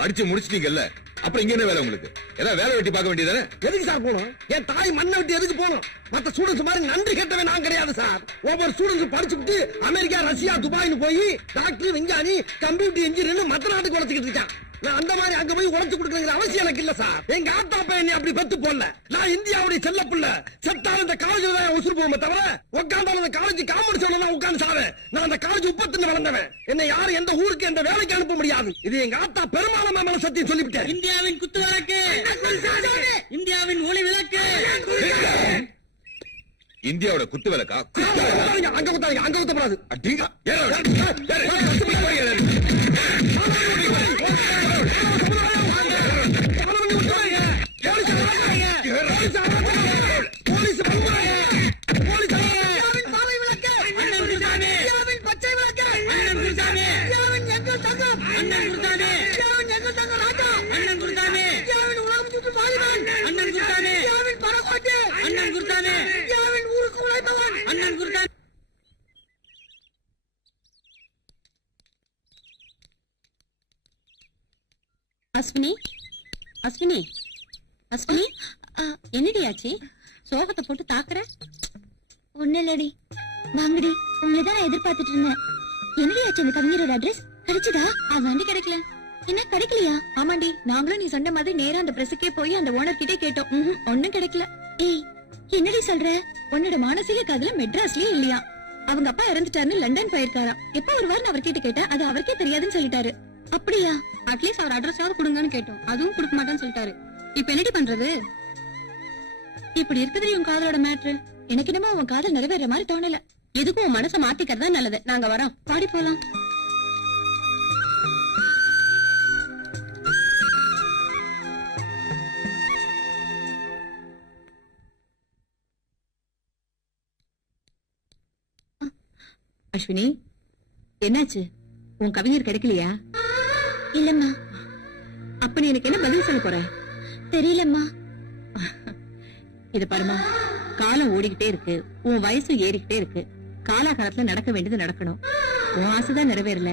படிச்சு முடிச்சிட்டீங்கல்ல, அப்புறம் இங்க என்ன வேலை உங்களுக்கு? ஏதாவது வேலை வெட்டி பார்க்க வேண்டியதானே? எதுக்கு சார் போகணும்? என் தாய் மண்ணை விட்டு எதுக்கு போகணும்? மத்த ஸ்டூடெண்ட்ஸ் மாதிரி நன்றி கேட்டவன் நான் கிடையாது சார். ஒவ்வொரு ஸ்டூடெண்ட்ஸ் படிச்சுட்டு அமெரிக்கா, ரஷ்யா, துபாய்னு போய் டாக்டர், விஞ்ஞானி, கம்ப்யூட்டர் இன்ஜினியர் மத்த நாட்டுக்கு உழைச்சிக்கிட்டு இருக்கான். நான் அந்த மாதிரி அங்க போய் உழைச்சு கொடுக்கணுங்கிற அவசியம் எனக்கு இல்ல சார். எங்க ஆத்தா பையன் அப்படி பெத்து போடல. நான் இந்தியாவுடைய செல்ல பிள்ளை. செத்தாலும் இந்த காலேஜ்ல தான் உசுறு போவோமே தவிர உட்காந்தாலும் இந்த காலேஜ் காமெடி சொல்லலாம் உட்காந்து சாவேன். நான் அந்த காலேஜ் உப்பத்துன்னு வளர்ந்தவன். என்ன யாரும் எந்த ஊருக்கு எந்த வேலைக்கு அனுப்ப முடியாது. இது எங்க ஆத்தா பெருமாளமா மேல சத்தியம் சொல்லிவிட்டேன். இந்தியாவின் குத்து விளக்கு, இந்தியாவின் ஒளி விளக்கு. இந்தியாவோட குத்து விளக்கா? அங்க குத்தாங்க, அங்க குத்தப்படாது. அஸ்வினி, அஸ்வினி, அஸ்வினி, என்னடி ஆச்சு? சோகத்தை போட்டு தாக்குற? ஒண்ணு இல்லடி. வாங்கடி, உங்களை தான் நான் எதிர்பார்த்துட்டு இருந்தேன். என்னடி ஆச்சு? அந்த கவிஞரோட அட்ரஸ் கிடைச்சதா? அதாண்டி கிடைக்கல. என்ன கிடைக்கலையா? ஆமாண்டி, நாங்களும் நீ சொன்ன மாதிரி நேரா அந்த பிரஸுக்கே போய் அந்த ஓனர் கிட்டே கேட்டோம். ஒண்ணும் கிடைக்கல. ஏய் என்னடி சொல்ற? உன்னோட மானசீக காதல மெட்ராஸ்லயே இல்லையா? அவங்க அப்பா இறந்துட்டாருன்னு லண்டன் போயிருக்காராம். எப்ப வருவாருன்னு அவர்கிட்ட கேட்டேன். அது அவருக்கே தெரியாதுன்னு சொல்லிட்டாரு. அப்படியா? அட்லீஸ்ட் அவர் அட்ரஸாவது கொடுங்கன்னு கேட்டோம். அதுவும் கொடுக்க மாட்டேன்னு சொல்லிட்டாரு. இப்ப என்னடி பண்றது? இப்படி இருக்குதுடி உன் காதலோட மேட்ரு. எனக்கு என்னமோ உன் காதல் நிறைவேற மாதிரி தோணல. எதுக்கும் உன் மனசை மாத்திக்கிறதா நல்லது. நாங்க வரோம், பாடி போலாம். அஸ்வினி, என்னாச்சு? உன் கவிஞர் கிடைக்கலையா? இல்லம்மா. அப்ப நீ எனக்கு என்ன பதில் சொல்ல போற? தெரியலம்மா. இது பாருமா, காலம் ஓடிக்கிட்டே இருக்கு, உன் வயசு ஏறிக்கிட்டே இருக்கு. காலாகாலத்துல நடக்க வேண்டியது நடக்கணும். உன் ஆசைதான் நிறைவேறல,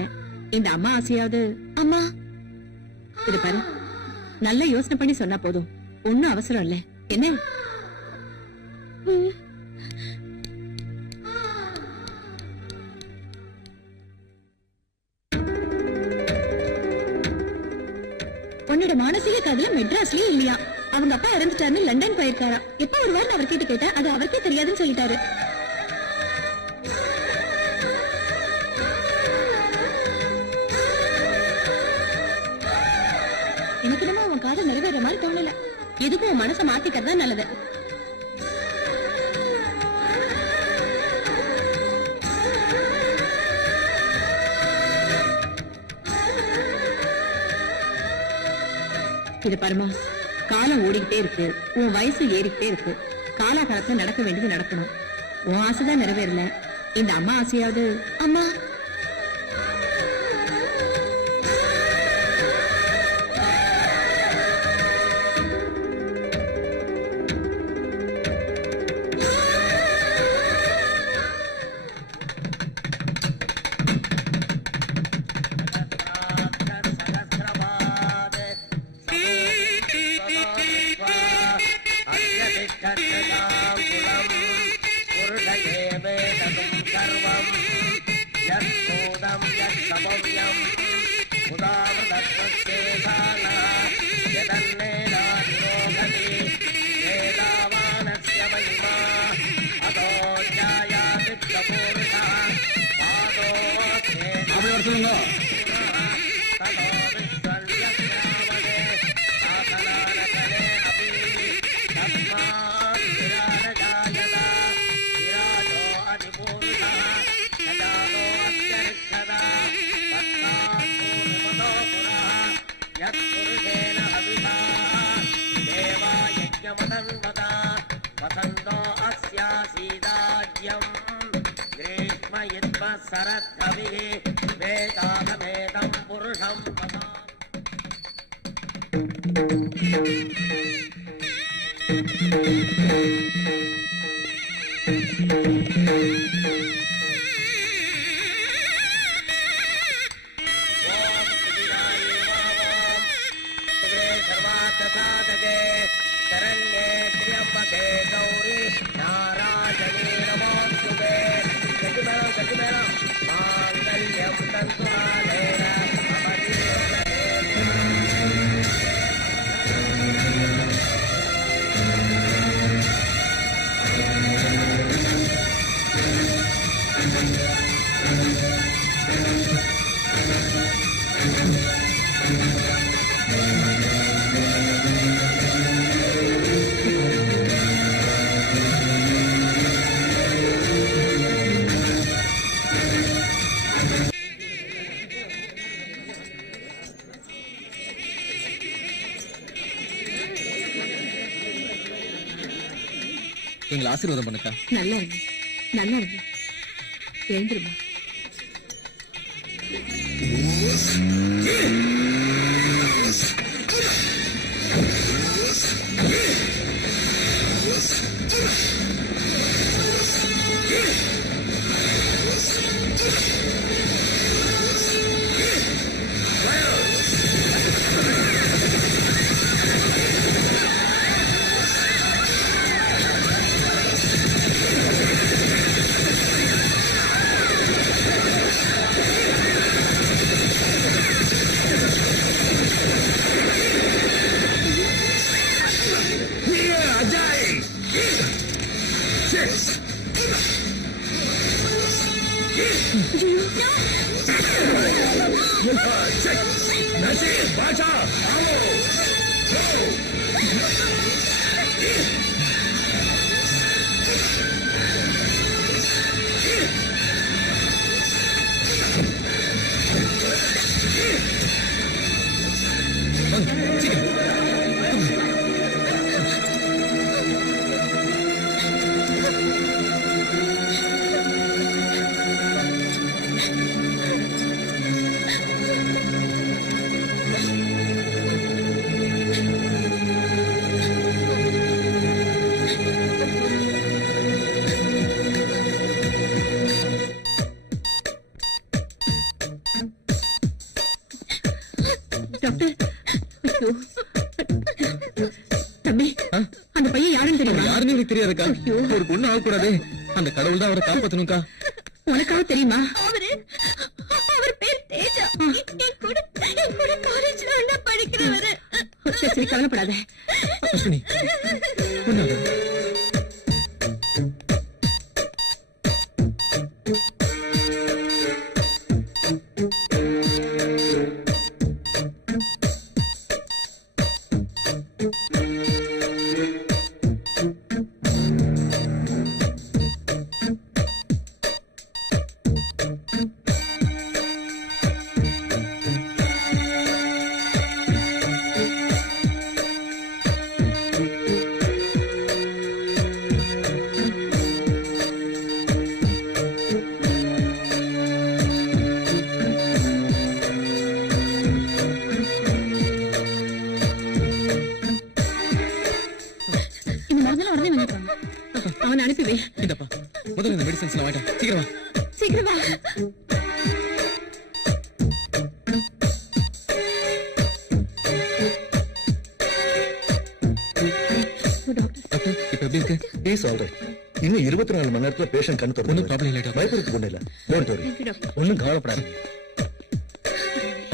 இந்த அம்மா ஆசையாவது. அம்மா, இது பாரு, நல்ல யோசனை பண்ணி சொன்னா போதும், ஒண்ணும் அவசரம் இல்ல என்ன. உன்னோட மானசீக காதல மெட்ராஸ்லயே இல்லையா? அவங்க அப்பா இறந்துட்டாருன்னு லண்டன் போயிருக்காரா? எப்ப வருவார்னு அவர்கிட்ட கேட்டா அது அவருக்கே தெரியாதுன்னு சொல்லிட்டாரு. எனக்கு என்னமோ அவன் காதல் நிறைவேற மாதிரி தோணல. எதுக்கும் உன் மனசை மாத்திக்கிறது தான் நல்லது. இது பாருமா, காலம் ஓடிக்கிட்டே இருக்கு, உன் வயசு ஏறிக்கிட்டே இருக்கு. காலாகாலத்துல நடக்க வேண்டியது நடக்கணும். உன் ஆசைதான் நிறைவேறல, இந்த அம்மா ஆசையாவது. அம்மா, அப்படி வர சொல்லுங்க. எங்களை ஆசீர்வாதம் பண்ணுக்கா. நல்லா இருக்கு, நல்லா இருக்கு. எழுந்துருமா. டாக்டர் ஐயோ. தம்பி அந்த பையன் யாருன்னு தெரியுமா? யாருன்னு எனக்கு தெரியாதுக்கா. ஒரு பொண்ணு ஆகக்கூடாது. அந்த கடவுள் தான் அவரை காப்பாத்தணும்க்கா. உனக்காக தெரியுமா? அவர் பேர் தேஜா. என் கூட காலேஜ்ல ஒண்ணா படிக்கிறவரு. சரி சரி கவலைப்படாத. அஸ்வினி ஒண்ணாக. அவனை அனுப்பி வை. இந்தப்பா முதல்ல இந்த மெடிசன்ஸ் வாங்கிட்டேன். சீக்கிரம் வா. சீக்கிரம் வா. டாக்டர் இப்ப எப்படி இருக்கு? Is alright. இன்னும் 24 மணி நேரத்துல பேஷண்ட் கண்ணு திறந்து ஒன்னும் ப்ராப்ளம் இல்லை டாக்டர். பயப்படுறதுக்கு ஒண்ணு இல்ல. Don't worry. ஒன்னும் கவலைப்படாதீங்க.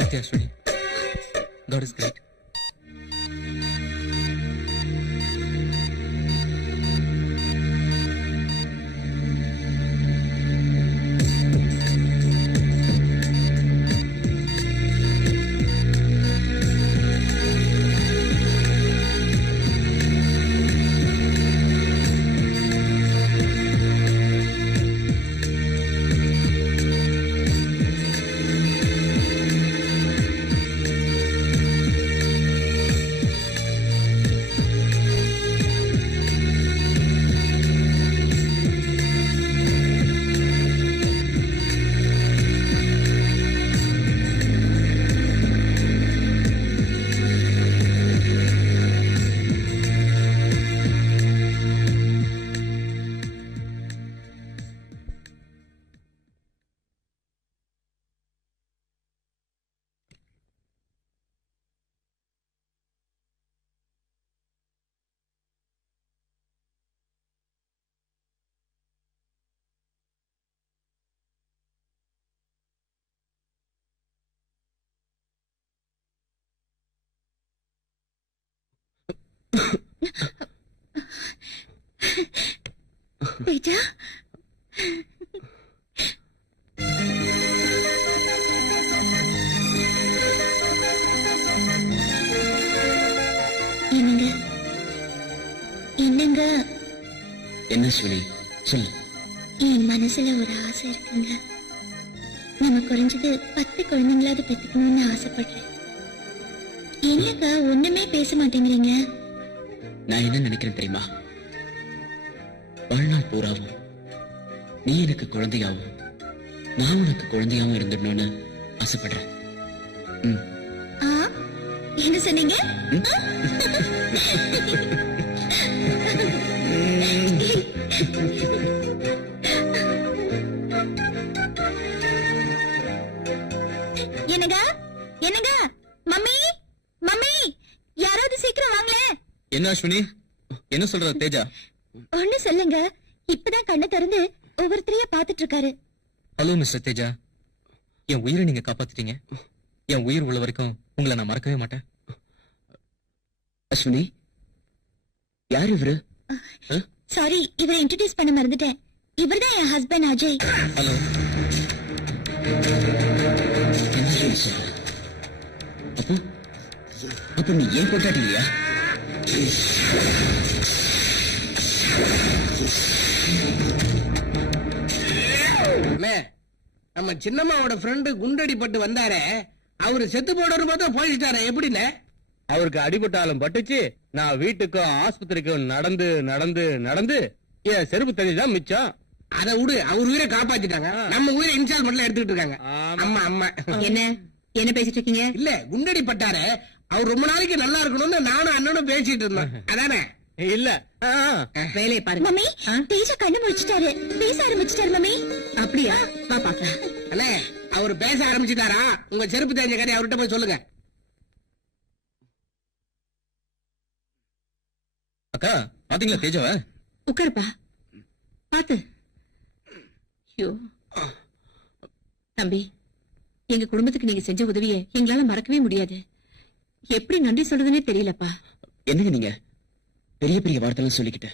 Sathya Ashwini God is great. Teja என்னங்க என்னங்க என்ன அஸ்வினி சொல்லு. என் மனசுல ஒரு ஆசை இருக்குங்க. நம்ம குறைஞ்சது 10 குழந்தைங்களாவது பெத்துக்கணும்னு ஆசைப்படுறேன். என்னங்க ஒண்ணுமே பேச மாட்டேங்கிறீங்க? நான் என்ன நினைக்கிறேன் தெரியுமா? வாழ்நாள் பூராவும் நீ எனக்கு குழந்தையாவும் நான் உனக்கு குழந்தையாவும் இருந்துடணும்னு ஆசைப்படுறேன். என்ன சொன்னீங்க? என்னங்க என்னங்க மம்மி மம்மி யாராவது சீக்கிரம் வாங்களே. என்ன அஸ்வினி என்ன சொல்ற தேஜா? ஒண்ணு சொல்லுங்க. இப்பதான் கண்ணை திறந்து ஒவ்வொருத்தரையா பாத்துட்டு இருக்காரு. ஹலோ மிஸ்டர் தேஜா, என் உயிரை நீங்க காப்பாத்திட்டீங்க. என் உயிர் உள்ள வரைக்கும் உங்களை நான் மறக்கவே மாட்டேன். அஸ்வினி யார் இவரு? சாரி, இவரை இன்ட்ரோடியூஸ் பண்ண மறந்துட்டேன். இவர்தான் என் ஹஸ்பண்ட் அஜய். ஹலோ. அப்போ அப்போ நீ ஏன் கொண்டாட்டி இல்லையா? நம்ம சின்னம்மாவோட ஃப்ரெண்டு குண்டடிப்பட்டு வந்தாரே, அவரு செத்து போடுற பார்த்தா போயிட்டாரே, எப்படின்னு? அவருக்கு அடிபட்டாலும் பட்டுச்சு. நான் வீட்டுக்கும் ஆஸ்பத்திரிக்கும் நடந்து நடந்து நடந்து என் செருப்பு தண்ணிதான் மிச்சம். அதை விடு, அவர் உயிரை காப்பாத்திட்டாங்க. நம்ம உயிரை இன்ஸ்டால்மெண்ட்ல எடுத்துக்கிட்டு இருக்காங்க. அம்மா அம்மா என்ன என்ன பேசிட்டு இருக்கீங்க? இல்ல, குண்டடி பட்டாரு. அவர் ரொம்ப நாளைக்கு நல்லா இருக்கணும்னு நானும் அண்ணனும் பேசிட்டு இருந்தோம். அதானே? இல்ல வேலையை பாருங்க. மம்மி தேஜா கண்ணு முடிச்சிட்டாரு, பேச ஆரம்பிச்சிட்டாரு. மம்மி அப்படியா? வா பாக்கலாம். அண்ணே, அவர் பேச ஆரம்பிச்சுட்டாரா? உங்க செருப்பு தெரிஞ்ச கதை அவர்கிட்ட போய் சொல்லுங்க. அக்கா பாத்தீங்களா தேஜாவ? உட்காருப்பா பாத்து. ஐயோ தம்பி, எங்க குடும்பத்துக்கு நீங்க செஞ்ச உதவியை எங்களால மறக்கவே முடியாது. எப்படி நன்றி சொல்றதுன்னே தெரியலப்பா. என்னங்க நீங்க பெரிய பெரிய வார்த்தைலாம் சொல்லிக்கிட்டு?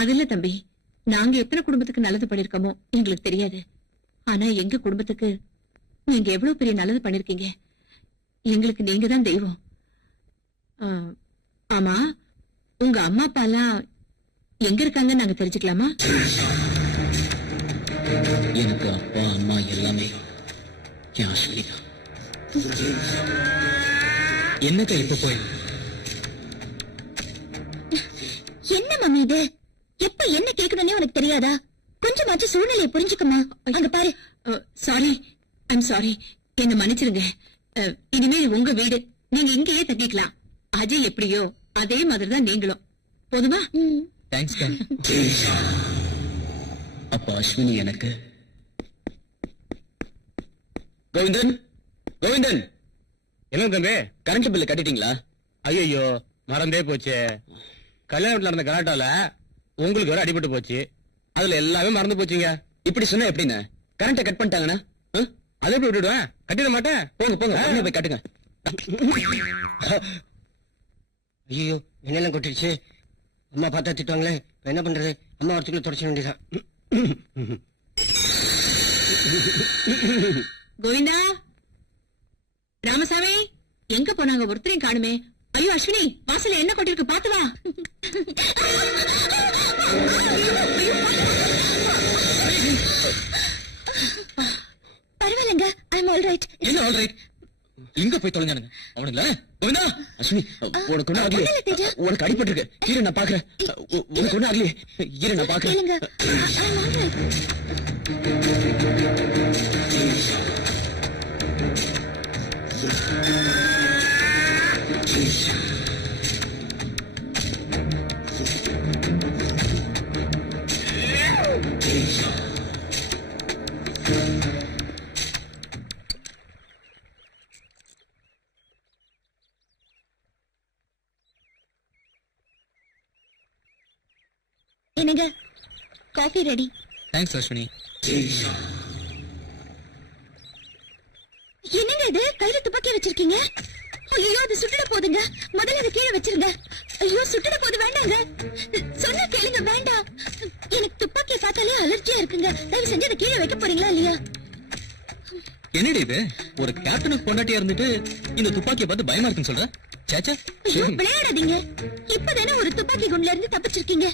அது இல்ல தம்பி, நாங்க எத்தனை குடும்பத்துக்கு நல்லது பண்ணிருக்கோமோ எங்களுக்கு தெரியாது. ஆனா எங்க குடும்பத்துக்கு நீங்க எவ்வளவு பெரிய நல்லது பண்ணிருக்கீங்க. எங்களுக்கு நீங்க தான் தெய்வம். ஆமா, உங்க அம்மா அப்பா எல்லாம் எங்க இருக்காங்கன்னு நாங்க தெரிஞ்சுக்கலாமா? எனக்கு அப்பா அம்மா எல்லாமே என் அஸ்வினி தான். என்னக்கா இப்ப போய் என்ன மம்மி இது? எப்ப என்ன கேட்கணும்னே உனக்கு தெரியாதா? கொஞ்சமாச்சும் சூழ்நிலையை புரிஞ்சுக்கமா. அங்க பாரு. சாரி, ஐம் சாரி, என்ன மன்னிச்சிருங்க. இனிமே இது உங்க வீடு, நீங்க இங்கேயே தங்கிக்கலாம். அஜய் எப்படியோ அதே மாதிரிதான் நீங்களும். போதுமா? தேங்க்ஸ்க்கா. அப்ப அஸ்வினி எனக்கு கோவிந்தன், கோவிந்தன், என்ன தம்பி? கரண்ட் பில்லு கட்டிட்டீங்களா? ஐயோ மறந்தே போச்சு. கல்யாணத்துல நடந்த கலாட்டால உங்களுக்கு வேற அடிபட்டு போச்சு. அதுல எல்லாமே மறந்து போச்சுங்க. இப்படி சொன்னா எப்படின்னு? கரண்ட கட் பண்ணிட்டாங்கன்னா அதை எப்படி விட்டுடுவேன்? கட்டிட மாட்டேன். போங்க போங்க, உடனே போய் கட்டுங்க. ஐயோ என்னெல்லாம் கொட்டிடுச்சு. அம்மா பார்த்தா திட்டுவாங்களே. இப்ப என்ன பண்றது? அம்மா ஒருத்துக்குள்ள தொடச்ச வேண்டியதான். கோவிந்தா, ராமசாமி, எங்க போனாங்க? ஒருத்தரையும் காணுமே. ஐயோ அஸ்வினி, வாசல்ல என்ன கொட்டிருக்கு பாத்து வா. பரவாயில்லைங்க, ஐம் ஆல் ரைட். என்ன ஆல் ரைட்? எங்க போய் தொலைஞ்சானுங்க அவனுங்களா? கோவிந்தா, அஸ்வினி, உனக்கு ஒண்ணு ஆகலையே? உனக்கு அடிபட்டு இருக்கு. இரு நான் பாக்குறேன். உனக்கு ஒண்ணு ஆகலையே? இரு நான் பாக்குறேன். கேளுங்க, ஐம் ஆல் ரைட். என்னங்க, காஃபி ரெடி. தேங்க்ஸ் அஸ்வினி. என்னங்க இது? கையில துப்பாக்கி வச்சிருக்கீங்க? ஐயோ, அது சுட்டுட போதுங்க. முதல்ல அதை கீழே வச்சிருங்க. ஐயோ, சுட்டுட போது வேண்டாங்க. சொன்னா கேளுங்க, வேண்டாம். எனக்கு துப்பாக்கியை பார்த்தாலே அலர்ஜியா இருக்குங்க. தயவு செஞ்சு அதை கீழே வைக்க போறீங்களா இல்லையா? என்னடி இது? ஒரு கேப்டனுக்கு பொண்டாட்டியா இருந்துட்டு இந்த துப்பாக்கியை பார்த்து பயமா இருக்குன்னு சொல்ற? சேச்சா, ஐயோ, விளையாடாதீங்க. இப்பதானே ஒரு துப்பாக்கி குண்டுல இருந்து தப்பிச்சிருக்கீங்க.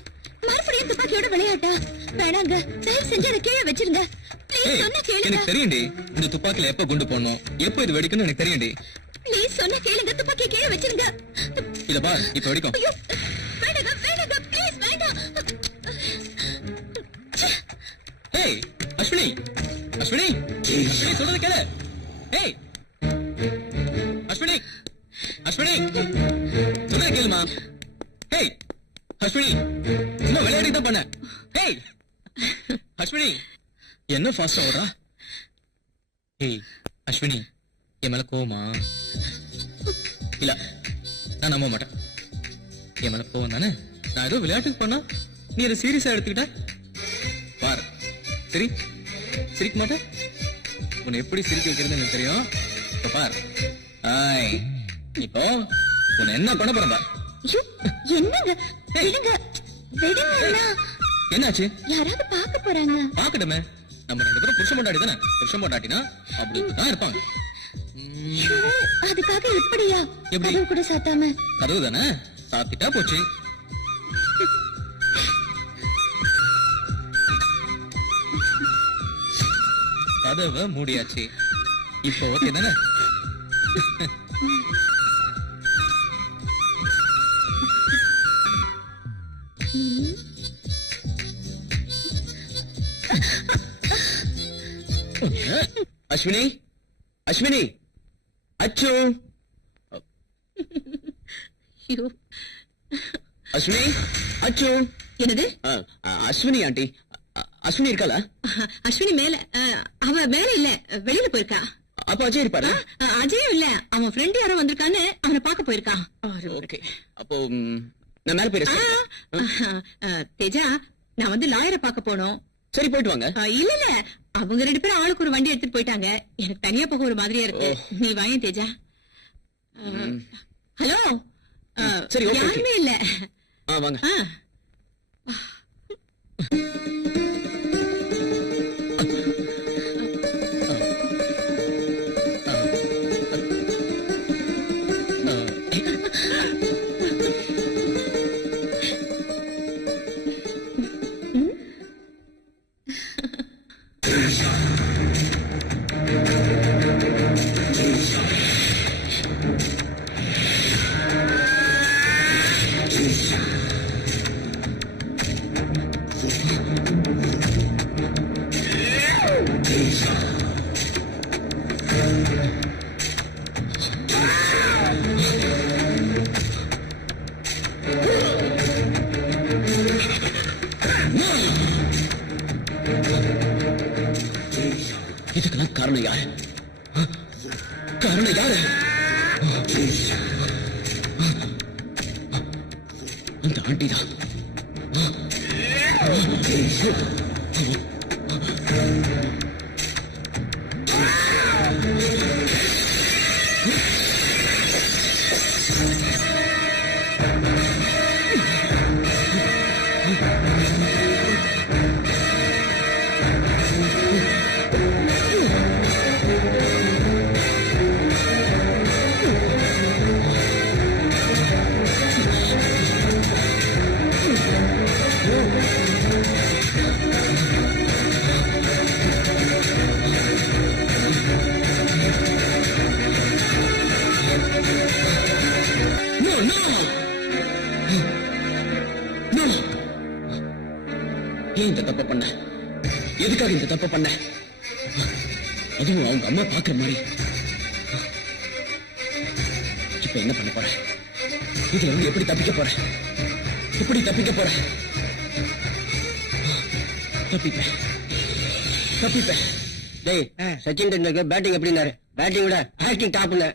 மறுபடியும் துப்பாக்கியோட விளையாட்டா? வேணாங்க, தயவு செஞ்சு அதை கீழே வச்சிருங்க. ப்ளீஸ், சொன்னா கேளுங்க. எனக்கு தெரியும்டி இந்த துப்பாக்கில எப்ப குண்டு போடணும், எப்ப இது வெடிக்கணும் எனக்கு தெரியும்டி. ப்ளீஸ், சொன்னா கேளுங்க. துப்பாக்கி கீழே வச்சிருங்க. இத பார், இப்ப வெடிக்கும். ஐயோ, வேண்டாங்க, வேண்டாங்க, ப்ளீஸ், வேண்டாம். ஏய் அஸ்வினி, அஸ்வினி, அஸ்வினி சொல்றது கேளு. ஏய் அஸ்வினி, அஸ்வினி சொல்றது கேளுமா. ஏய் அஸ்வினி, சும்மா விளையாடி தான் பண்ண. ஏய் அஸ்வினி, என்ன ஃபாஸ்டா ஓடுறா? ஏய் அஸ்வினி, என் மேல கோவமா? இல்ல, நான் நம்ப மாட்டேன். என் மேல கோவம் தானே? நான் ஏதோ விளையாட்டுக்கு பண்ணா நீ அதை சீரியஸா எடுத்துக்கிட்ட. பார், சரி சிரிக்க மாட்டேன். உன்னை எப்படி சிரிக்க வைக்கிறது எனக்கு தெரியும். இப்ப பார். ஆய், இப்போ உன்னை என்ன பண்ண போறேன் பார். ஐயோ, என்னங்க? விடுங்க, விடுங்க. என்னாச்சு? யாராவது பார்க்க போறாங்க. பாக்கட்டுமே, நம்ம ரெண்டு பேரும் புருஷன் பொண்டாட்டி தானே. புருஷன் பொண்டாட்டினா அப்படி தான் இருப்பாங்க. ஐயோ, அதுக்காக இப்படியா? எப்படி? கதவு கூட சாத்தாம. கதவு தானே, சாத்திட்டா போச்சு. கதவை மூடியாச்சு. இப்போ ஓகே தானே? அஸ்வினி, அஸ்வினி, அச்சு, ஐயோ, அஸ்வினி, அச்சு. என்னது? அஸ்வினி ஆண்டி, அஸ்வினி இருக்காளா? அஸ்வினி மேல, அவ மேல இல்ல, வெளியில போயிருக்கா. அப்ப அஜய் இருப்பாரு? அஜயும் இல்ல, அவன் ஃப்ரெண்ட் யாரோ வந்திருக்கான்னு அவனை பார்க்க போயிருக்கான். ஓகே, அப்போ நான் மேல போய் rest எடுக்கிறேன். தேஜா, நான் வந்து லாயரை பார்க்க போனோம். சரி போயிட்டு வாங்க. இல்ல இல்ல, அவங்க 2 பேரும் ஆளுக்கு ஒரு வண்டி எடுத்துட்டு போயிட்டாங்க. எனக்கு தனியா போக ஒரு மாதிரியா இருக்கு. நீ வாயேன் தேஜா. ஹலோ. சரி, okay, யாருமே இல்ல. வாங்க. இதுக்கெல்லாம் காரணம் யாரு? காரணம் யாரு? அந்த ஆண்டி தான். ஏன் இந்த தப்ப பண்ண? எதுக்காக இந்த தப்ப பண்ண? அதுவும் அவங்க அம்மா பாக்குற மாதிரி. இப்ப என்ன பண்ண போற? இதுல இருந்து எப்படி தப்பிக்க போற? எப்படி தப்பிக்க போற? தப்பிப்பேன். டேய், சச்சின் டெண்டுல்கர் பேட்டிங் எப்படின்னாரு? பேட்டிங் விட ஆக்டிங் டாப்ல.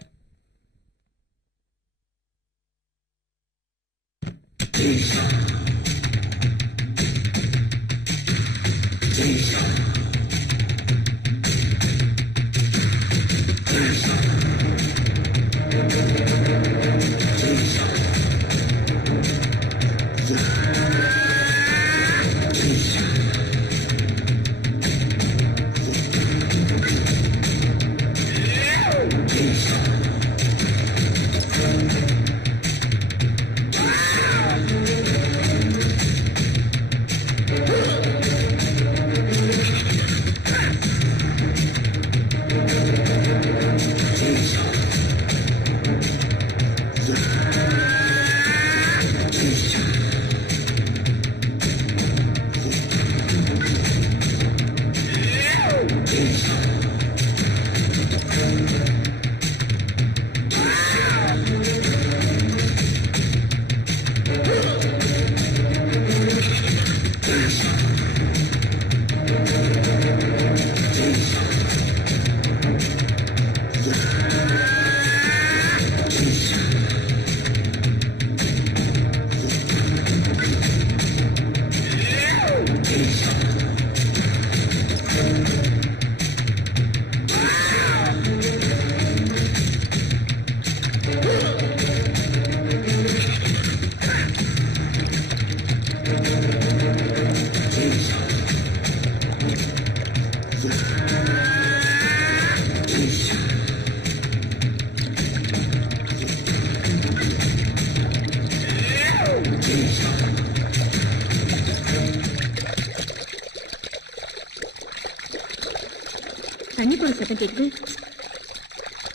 தண்ணி போட சத்தம் கேக்குது.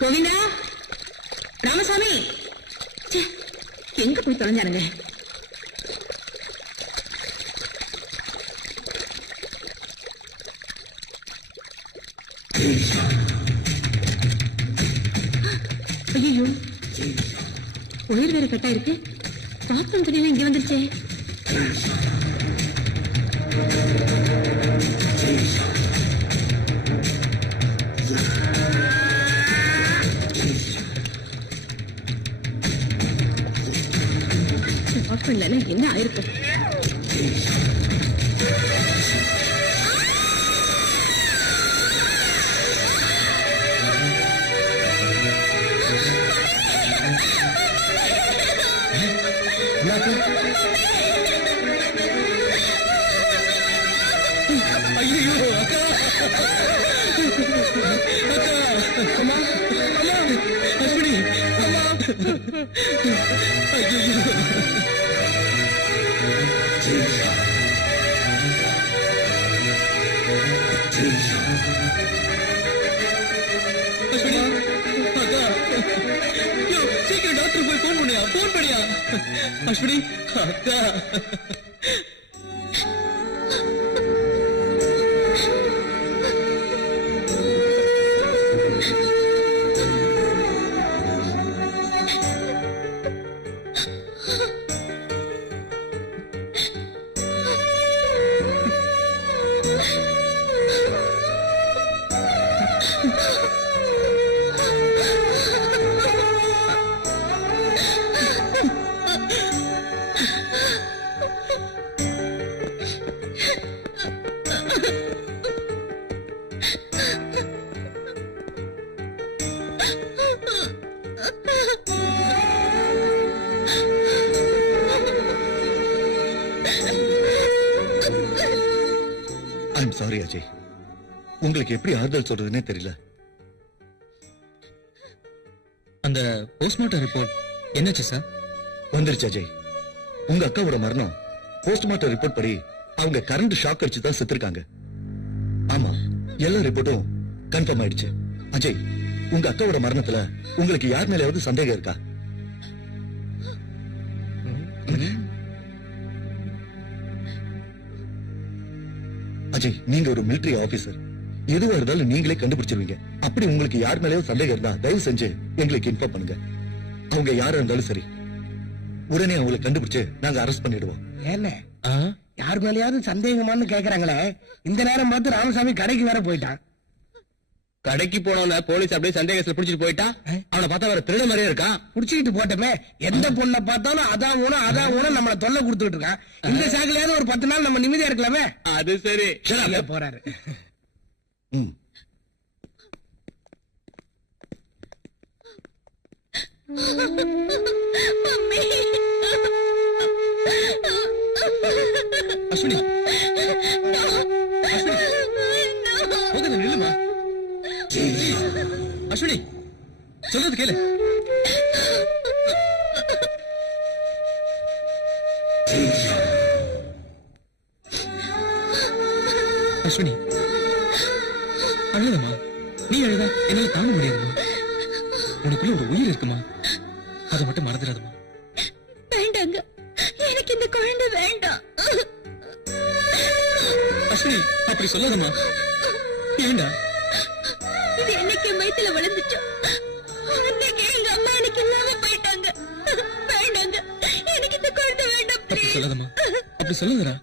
கோவிந்தா, ராமசாமி, ச்சே, எங்க போய் தொலைஞ்சானுங்க? ஐயோ, ஒயர் வேற கட்டா இருக்கு. பாத்ரூம் துணியில இங்க வந்துருச்சே. ஆஃப் பண்ணல. இருந்திருந்தாலும் என்ன ஆயிருக்கும்? ஐயோ அக்கா அக்கா அம்மா அம்மா அஸ்வினி ஐயோ அஸ்வினி அக்கா யோ சீக்கிரம் டாக்டர் போய் ஃபோன் பண்ணியா அஸ்வினி அக்கா ஐம் சாரி அஜய், உங்களுக்கு எப்படி ஆறுதல் சொல்றதுன்னே தெரியல. அந்த போஸ்ட்மார்ட்டம் ரிப்போர்ட் என்னாச்சு சார்? வந்துருச்சு அஜய். உங்க அக்காவோட மரணம் போஸ்ட்மார்ட்டம் ரிப்போர்ட் படி அவங்க கரண்ட் ஷாக் அடிச்சு தான் செத்துருக்காங்க. ஆமா, எல்லா ரிப்போர்ட்டும் கன்ஃபார்ம் ஆயிடுச்சு. அஜய், உங்க அக்காவோட மரணத்துல உங்களுக்கு யார் மேலயாவது சந்தேகம் இருக்கா? அஜய், நீங்க ஒரு மிலிட்டரி ஆபீசர், எதுவா இருந்தாலும் நீங்களே கண்டுபிடிச்சிருவீங்க. அப்படி உங்களுக்கு யார் மேலயாவது சந்தேகம் இருந்தா தயவு செஞ்சு எங்களுக்கு இன்ஃபார்ம் பண்ணுங்க. அவங்க யாரா இருந்தாலும் சரி, உடனே அவங்களை கண்டுபிடிச்சு நாங்க அரெஸ்ட் பண்ணிடுவோம். என்ன யார் மேலயாவது சந்தேகமானு கேக்குறாங்களே, இந்த நேரம் பார்த்து ராமசாமி கடைக்கு வேற போயிட்டான். கடைக்கு போனவன போலீஸ் அப்படியே சந்தேகத்துல புடிச்சிட்டு போயிட்டா. அவனை பார்த்தா வேற திருட மாதிரியே இருக்கான். புடிச்சுக்கிட்டு போட்டமே, எந்த பொண்ணை பார்த்தாலும் அதான் ஊனம் நம்மள தொல்லை கொடுத்துட்டு இருக்கான். இந்த சாக்கிலையாவது ஒரு 10 நாள் நம்ம நிம்மதியா இருக்கலாமே. அது சரி போறாரு. ம். அஸ்வினி, முதல்ல நில்லுமா. அஸ்வினி, சொல்றது கேளு. அஸ்வினி, அழுதமா. நீ அழுதா என்னால தாங்க முடியாதுமா. உனக்குள்ள ஒரு உயிர் இருக்குமா, அதை மட்டும் மறந்துடாதமா. வேண்டாங்க, எனக்கு இந்த குழந்தை வேண்டாம். அஸ்வினி, அப்படி சொல்லாதமா. ஏண்டா? இது என்னைக்கு வயித்துல விழுந்துச்சோ அன்னைக்கு எங்க அம்மா எனக்கு இல்லாம போயிட்டாங்க. வேண்டாங்க, எனக்கு இந்த குழந்தை வேண்டாம். அப்படி சொல்லாதமா, அப்படி சொல்லாதடா.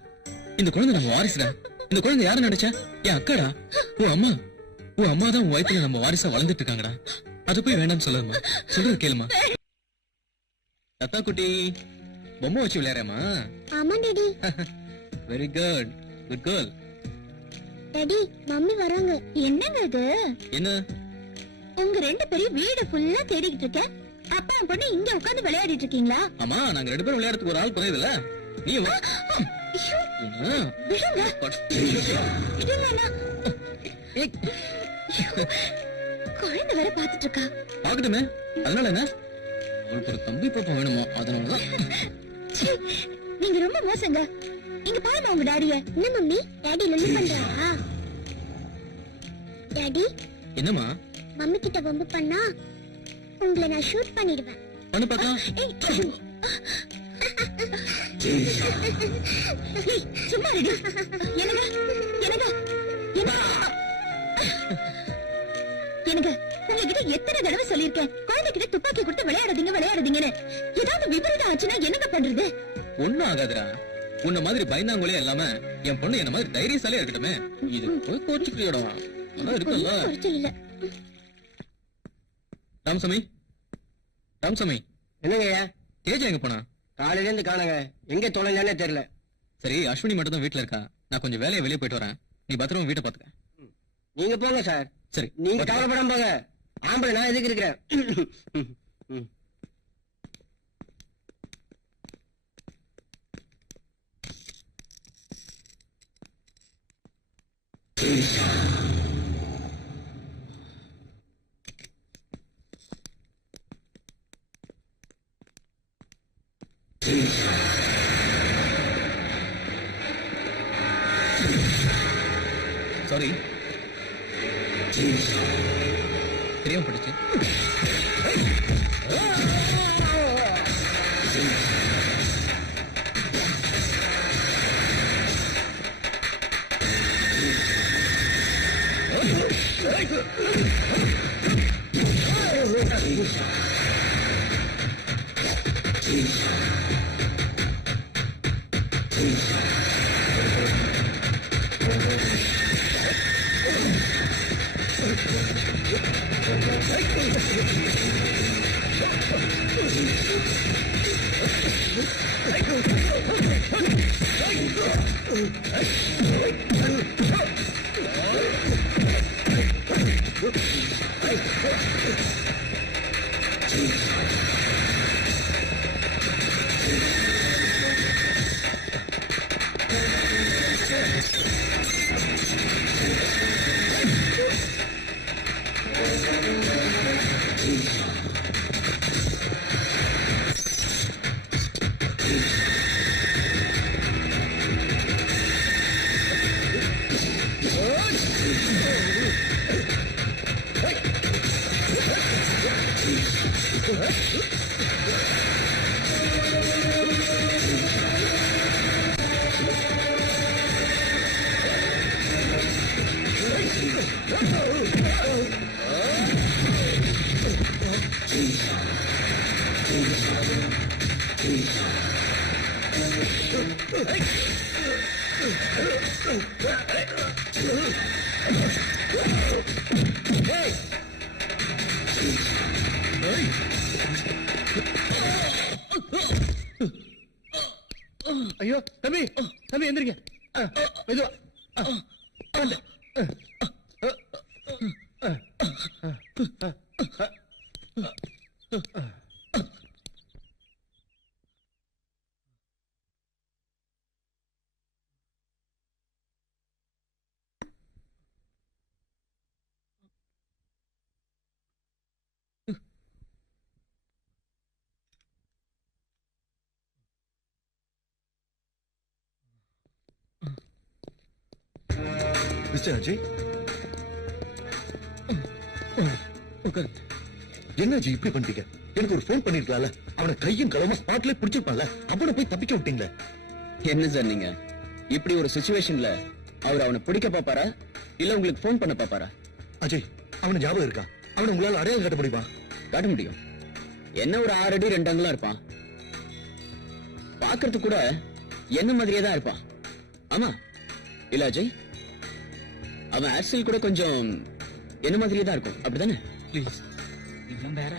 இந்த குழந்தை நம்ம வாரிசுடா. இந்த குழந்தை யாரு நினைச்சா? என் அக்காடா, உன் அம்மா. உன் அம்மா தான் உன் வயித்துல நம்ம வாரிசா வளர்ந்துட்டு இருக்காங்கடா. அது போய் வேண்டாம்னு சொல்லாதமா. சொல்றது கேளுமா. தத்தா குட்டி, பொம்மை வச்சு விளையாடுறேமா? ஆமா daddy. Very good, good girl. Daddy, mummy வராங்க. என்னங்க இது? என்ன? உங்க 2 பேரும் வீடு ஃபுல்லா தேடிக்கிட்டு இருக்கேன். அப்பா என் பொண்ணு இங்க உட்கார்ந்து விளையாடிட்டு இருக்கீங்களா? ஆமா, நாங்க 2 பேரும் விளையாடுறதுக்கு ஒரு ஆள் புரியுதுல. நீ வா. விடுங்க. விடுங்க. குழந்தை வேற பாத்துட்டு இருக்கா. பாக்கட்டுமே, அதனால என்ன? அவளுக்கு ஒரு தம்பி பாப்பா வேணுமா, அதனாலதான். நீங்க ரொம்ப மோசங்க. இங்க பாருங்க உங்க டாடிய. என்ன மம்மி, டாடி லல்லு பண்றாரா? டாடி, என்னமா? மம்மி கிட்ட வம்பு பண்ணா உங்களை நான் ஷூட் பண்ணிடுவேன். பண்ணு பாக்கலாம். சும்மா ரெடி. எனக்கு எனக்கு எனக்கு உங்ககிட்ட எத்தனை தடவை சொல்லிருக்கேன், குழந்தைகிட்ட துப்பாக்கி கொடுத்து விளையாடுறீங்கன்னு. ஏதாவது விபரீதம் ஆச்சுன்னா என்னங்க பண்றது? ஒண்ணும் ஆகாதுடா. உன்ன மாதிரி பயந்தாங்கோலே இல்லாம என் பொண்ணு என்ன மாதிரி தைரியசாலியா இருக்கட்டுமே. இது போய் கோச்சுக்கிறியோட இருக்குல்ல. ராமசாமி, ராமசாமி, என்னங்கய்யா? தேஜா எங்க போனா? காலையில இருந்து காணுங்க, எங்க தொலைஞ்சானே தெரியல. சரி, அஸ்வினி மட்டும் தான் வீட்டுல இருக்கா. நான் கொஞ்சம் வேலையை வெளியே போயிட்டு வரேன். நீ பத்திரமா வீட்டை பாத்துக்க. நீங்க போங்க சார். சரி, நீங்க கவலைப்படாம போங்க. ஆம்பளை நான் எதுக்கு இருக்கிறேன். சாரி, தெரியாம படிச்சு. ஐயோ தம்பி, தம்பி எந்திரிங்க. மெதுவா. மிஸ்டர் அஜய், உட்காரு. என்ன அஜய் இப்படி பண்ணிட்டீங்க? எனக்கு ஒரு ஃபோன் பண்ணிருக்கலாம்ல. அவனை கையும் களவுமா ஸ்பாட்ல பிடிச்சிருப்பான்ல. அவனை போய் தப்பிக்க விட்டீங்களே. என்ன சார் நீங்க இப்படி ஒரு சிச்சுவேஷன்ல அவர் அவனை பிடிக்க பாப்பாரா இல்ல உங்களுக்கு ஃபோன் பண்ண பாப்பாரா? அஜய், அவனை ஞாபகம் இருக்கா? அவனை உங்களால அடையாளம் காட்ட முடியுமா? காட்ட முடியும். என்ன ஒரு 6 அடி 2 அங்குலம் இருப்பான். பாக்குறது கூட என்ன மாதிரியே தான் இருப்பான். ஆமா இல்ல அஜய்? அவன் ஆக்சல் கூட கொஞ்சம் என்ன மாதிரியே தான் இருக்கும், அப்படிதானே? ப்ளீஸ், வேற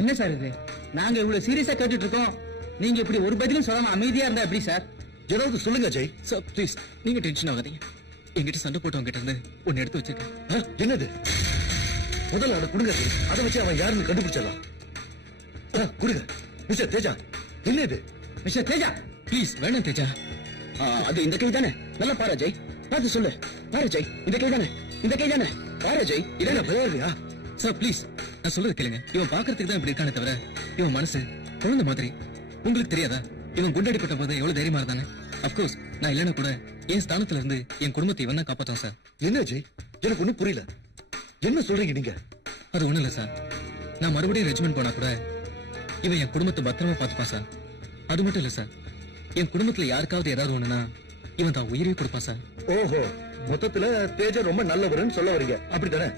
என்ன சார் இது? நாங்க இவ்வளவு சீரியஸா கேட்டுட்டு இருக்கோம், நீங்க இப்படி ஒரு பதிலும் சொல்லாம அமைதியா இருந்தா எப்படி சார்? ஏதாவது சொல்லுங்க அஜய். சார் ப்ளீஸ், நீங்க டென்ஷன் ஆகாதீங்க. என்கிட்ட சண்டை போட்டவங்க கிட்ட இருந்து ஒன்னு எடுத்து வச்சிருக்கேன். என்னது? முதல்ல அவனை கொடுங்க அஜய். அதை வச்சு அவன் யாருன்னு கண்டுபிடிச்சிடலாம். கொடுங்க. மிஸ்டர் தேஜா, என்ன இது? மிஸ்டர் தேஜா, ப்ளீஸ் வேணாம் தேஜா. அது இந்த கை தானே? நல்லா பாரு அஜய், பார்த்து சொல்லு. பாரு அஜய், இந்த கை தானே? இந்த கை தானே? பாரு அஜய், இதென்ன விளையாடுறியா? சார் ப்ளீஸ், நான் சொல்றது கேளுங்க. இவன் பாக்குறதுக்கு தான் இப்படி இருக்கானே தவிர இவன் மனசு குழந்தை மாதிரி. உங்களுக்கு தெரியாதா இவன் குண்டாடிப்பட்ட போது எவ்வளவு தைரியமா இருந்தானே? அப்கோர்ஸ் நான் இல்லைன்னா கூட என் ஸ்தானத்துல இருந்து என் குடும்பத்தை இவன் தான் காப்பாத்தான் சார். என்ன அஜய், எனக்கு ஒண்ணும் புரியல. என்ன சொல்றீங்க நீங்க? அது ஒண்ணும் இல்ல சார், நான் மறுபடியும் ரெஜிமெண்ட் போனா கூட இவன் என் குடும்பத்தை பத்திரமா பாத்துப்பான் சார். அது மட்டும் இல்ல சார், என் குடும்பத்துல யாருக்காவது ஏதாவது ஒண்ணுனா இவன் தான் உயிரே கொடுப்பான் சார். ஓஹோ, மொத்தத்துல தேஜா ரொம்ப நல்லவருன்னு சொல்ல வரீங்க, அப்படித்தானே?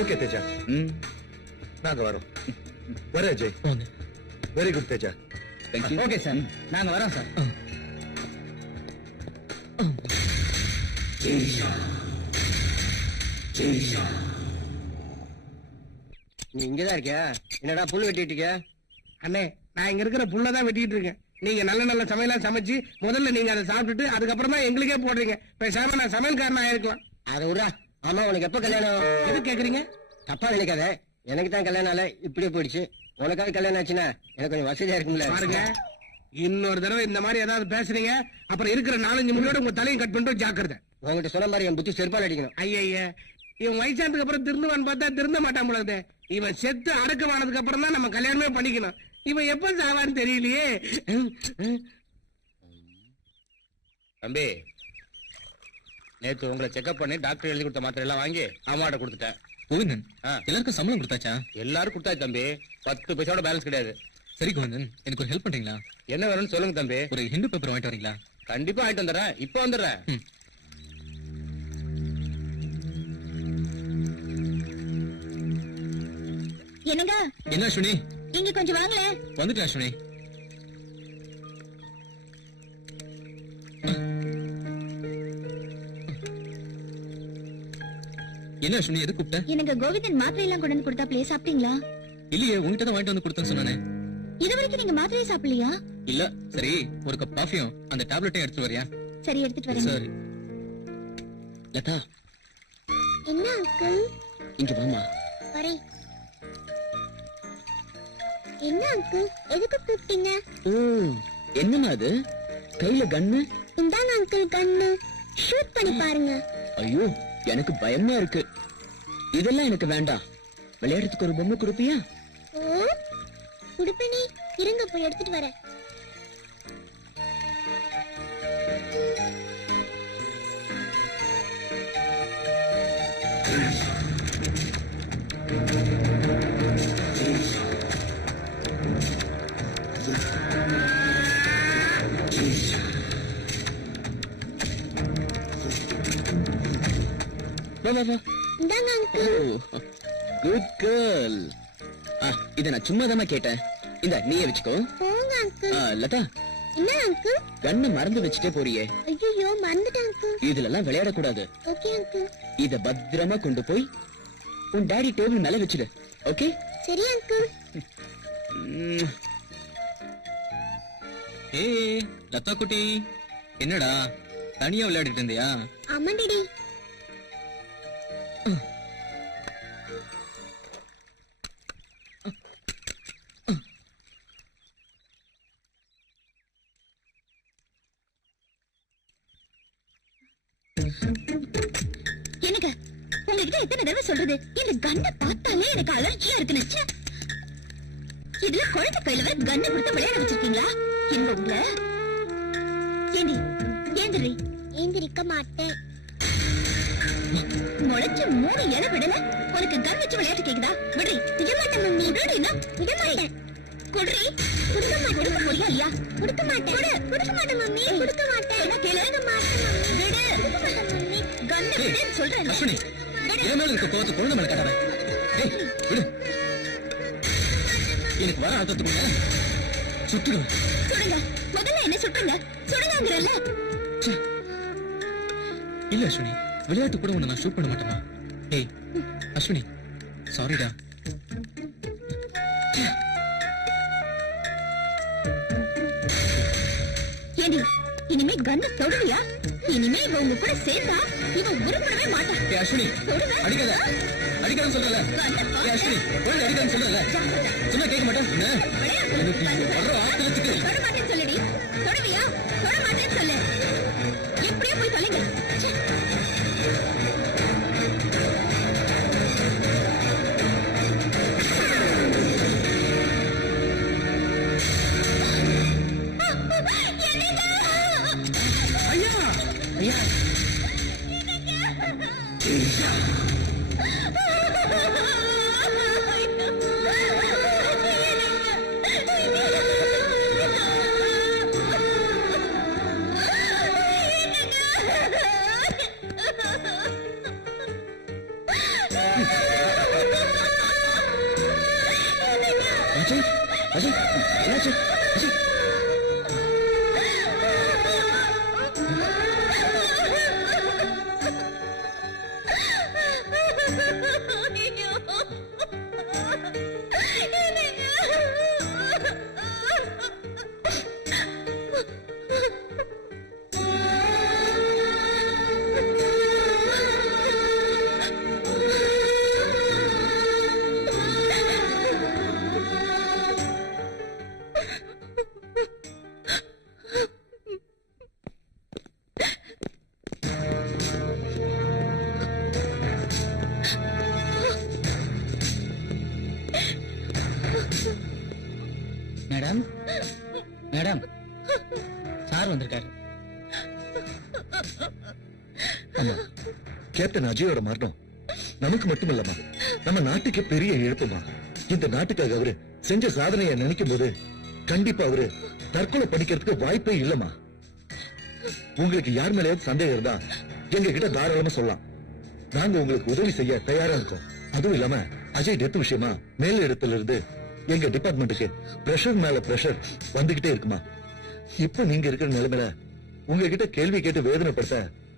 ஓகே தேஜா, நாங்க வரோம். வர Ajay. Very good Teja. Okay sir, நாங்க வரோம் சார். நீ இங்கதான் இருக்கியா? என்னடா புல் வெட்டிட்டு இருக்கியா? அண்ணே, நான் இங்க இருக்கிற புல்லதான் வெட்டிட்டு இருக்கேன். நீங்க நல்ல நல்ல சமையலா சமைச்சு முதல்ல நீங்க அதை சாப்பிட்டுட்டு அதுக்கப்புறமா எங்களுக்கே போடுறீங்க. பேசாம நான் சமையல்காரனா ஆயிருக்கலாம். அதை விடா. ஆமா, உனக்கு எப்ப கல்யாணம்? எது கேக்குறீங்க? தப்பா நினைக்காத. எனக்கு தான் கல்யாணம் ஆல இப்படியே போயிடுச்சு. உனக்காவது கல்யாணம் ஆச்சுன்னா எனக்கு கொஞ்சம் வசதியா இருக்கும்ல. பாருங்க, இன்னொரு தடவை இந்த மாதிரி ஏதாவது பேசுறீங்க, அப்புறம் இருக்கிற 4-5 முடியோட உங்க தலையை கட் பண்ணிட்டு ஜாக்கிரதை. உங்ககிட்ட சொன்ன மாதிரி என் புத்தி செருப்பால் அடிக்கணும். ஐயா, இவன் வயசானதுக்கு அப்புறம் திருந்துவான்னு பார்த்தா திருந்த மாட்டான் போலது. இவன் செத்து அடக்கமானதுக்கு அப்புறம் தான் நம்ம கல்யாணமே பண்ணிக்கணும். இவன் எப்ப சாவான்னு தெரியலையே. தம்பி, நேத்து உங்களை செக்அப் பண்ணி டாக்டர் எழுதி கொடுத்த மாத்திரை எல்லாம் வாங்கி அம்மாட்ட கொடுத்துட்டேன். கோவிந்தன், ஆ. எல்லாருக்கும் சம்பளம் கொடுத்தாச்சா? எல்லாரும் கொடுத்தாச்சு தம்பி. 10 பைசாவோட பேலன்ஸ் கிடையாது. சரி கோவிந்தன், எனக்கு ஒரு ஹெல்ப் பண்றீங்களா? என்ன வேணும்னு சொல்லுங்க தம்பி. ஒரு ஹிந்து பேப்பர் வாங்கிட்டு வரீங்களா? கண்டிப்பா ஆயிட்டு வந்துடுறேன். இப்ப வந்துடுறேன். என்னங்க, என்ன அஸ்வினி? இங்க கொஞ்சம் வாங்களே. வந்துட்டேன் அஸ்வினி. என்ன அஸ்வினி, எது கூப்பிட்ட? எனக்கு கோவிந்தன் மாத்திரை எல்லாம் கொண்டு வந்து கொடுத்தா சாப்பிட்டீங்களா? இல்லையே, உங்ககிட்ட தான் வாங்கிட்டு வந்து கொடுத்தேன்னு சொன்னானே. இது வரைக்கும் நீங்க மாத்திரையை சாப்பிடலையா? இல்ல. சரி, ஒரு கப் காஃபியும் அந்த டேப்லெட்டையும் எடுத்து வரியா? சரி, எடுத்துட்டு வரேன். சரி. லதா, என்ன அங்கிள்? இங்க வாமா. வரேன். என்ன அங்கிள், எதுக்கு கூப்பிட்டீங்க? ஓ, என்னமா அது? கையில கன்னு? இந்தாங்க அங்கிள் கன்னு. ஷூட் பண்ணி பாருங்க. ஐயோ, எனக்கு பயமா இருக்கு. இதெல்லாம் எனக்கு வேண்டாம். விளையாடுறதுக்கு ஒரு பொம்மை கொடுப்பியா? ஓ, குடுப்பினி. இருங்க, போய் எடுத்துட்டு வரேன். வா வா வா. இந்தாங்க அங்கிள். Good girl. இத நான் சும்மா தான் கேட்டேன். இந்த நீயே வச்சுக்கோ. போங்க அங்கிள். லதா, என்ன அங்கிள்? கண்ணை மறந்து வச்சுட்டே போறியே. ஐயோ, மறந்துட்டேன் அங்கிள். இதுல எல்லாம் விளையாடக்கூடாது. Okay uncle. இத பத்திரமா கொண்டு போய் உன் டாடி டேபிள் மேல வச்சிடு. ஓகே? சரி அங்கிள். ஏய் லதா குட்டி, என்னடா தனியா விளையாடிட்டு இருந்தியா? ஆமா டாடி. எனக்கு உங்ககிட்ட எத்தனை தடவை சொல்றது, இந்த கண்ணை பார்த்தாலே எனக்கு அலர்ஜியா இருக்குன்னு. இதுல குழந்தை கையில வர கண்ணை கொடுத்து விளையாட வச்சிருக்கீங்களா? எங்க உங்களை ஏண்டி ஏந்திரி. ஏந்திரிக்க மாட்டேன். முளைச்ச 3 இலை விடல, உனக்கு கண் வச்சு விளையாட்டு கேக்குதா? விடுறி. விட மாட்டேன் மம்மி. விடுறீன்னா விட மாட்டேன். குடுறி. கொடுக்க மாட்டேன். கொடுக்க போறியா இல்லையா? கொடுக்க மாட்டேன். கொடுக்க மாட்டேன் மம்மி. கொடுக்க மாட்டேன். என்ன கேளு? கொடுக்க மாட்டேன் மம்மி. விடு. கொடுக்க மாட்டேன் மம்மி. கண்ணை விடுன்னு சொல்றேன். அஸ்வினி, என் மேல இருக்க கோவத்தை குழந்தை மேல காட்டாத. ஏய், விடு. எனக்கு வர அர்த்தத்துக்குள்ள சுட்டுடும். சுடுங்க. முதல்ல என்ன சுட்டுங்க. சுடுங்கங்கறல்ல. இல்ல அஸ்வினி, விளையாட்டு கூட உன்னை நான் ஷூட் பண்ண மாட்டேமா. ஏய் அஸ்வினி, சாரிடா. ஏண்டி, இனிமே கண்ணை தொடுவியா? இனிமே இவ உங்க கூட சேர்ந்தா இவன் உருப்படவே மாட்டான். ஏய் அஸ்வினி, தொடுங்க. அடிக்காத. அடிக்காதன்னு சொல்லல. ஏய் அஸ்வினி, ஒழுங்கா அடிக்காதன்னு சொல்லல. சொன்னா கேட்க மாட்டேன். என்ன? வர்ற ஆத்திரத்துக்கு தொட மாட்டேன்னு சொல்லுடி. தொடுவியா? தொட மாட்டேன்னு சொல்லு. எப்படியோ போய் தொலைங்க. ஐயா, ஐயா, அஜய், அஜய், என்னாச்சு? அஜய். சார் வந்திருக்காரு. ஆமா, கேப்டன் அஜயோட மரணம் நமக்கு மட்டுமில்லமா, நம்ம நாட்டுக்கு பெரிய இழப்புமா. இந்த நாட்டுக்காக அவரு செஞ்ச சாதனையை நினைக்கும் போது கண்டிப்பா அவரு தற்கொலை பண்ணிக்கிறதுக்கு வாய்ப்பே இல்லமா. உங்களுக்கு யார் மேலேயாவது சந்தேகம் இருந்தா எங்க கிட்ட தாராளமா சொல்லலாம். நாங்க உங்களுக்கு உதவி செய்ய தயாரா இருக்கோம். அதுவும் இல்லாம அஜய் டெத் விஷயமா மேல் இடத்துல இருந்து எங்க டிபார்ட்மெண்ட்டுக்கு பிரஷர் மேல பிரஷர் வந்துகிட்டே இருக்குமா. இப்ப நீங்க இருக்கிற நிலைமையில உங்ககிட்ட கேள்வி கேட்டு வேதனைப்படுத்த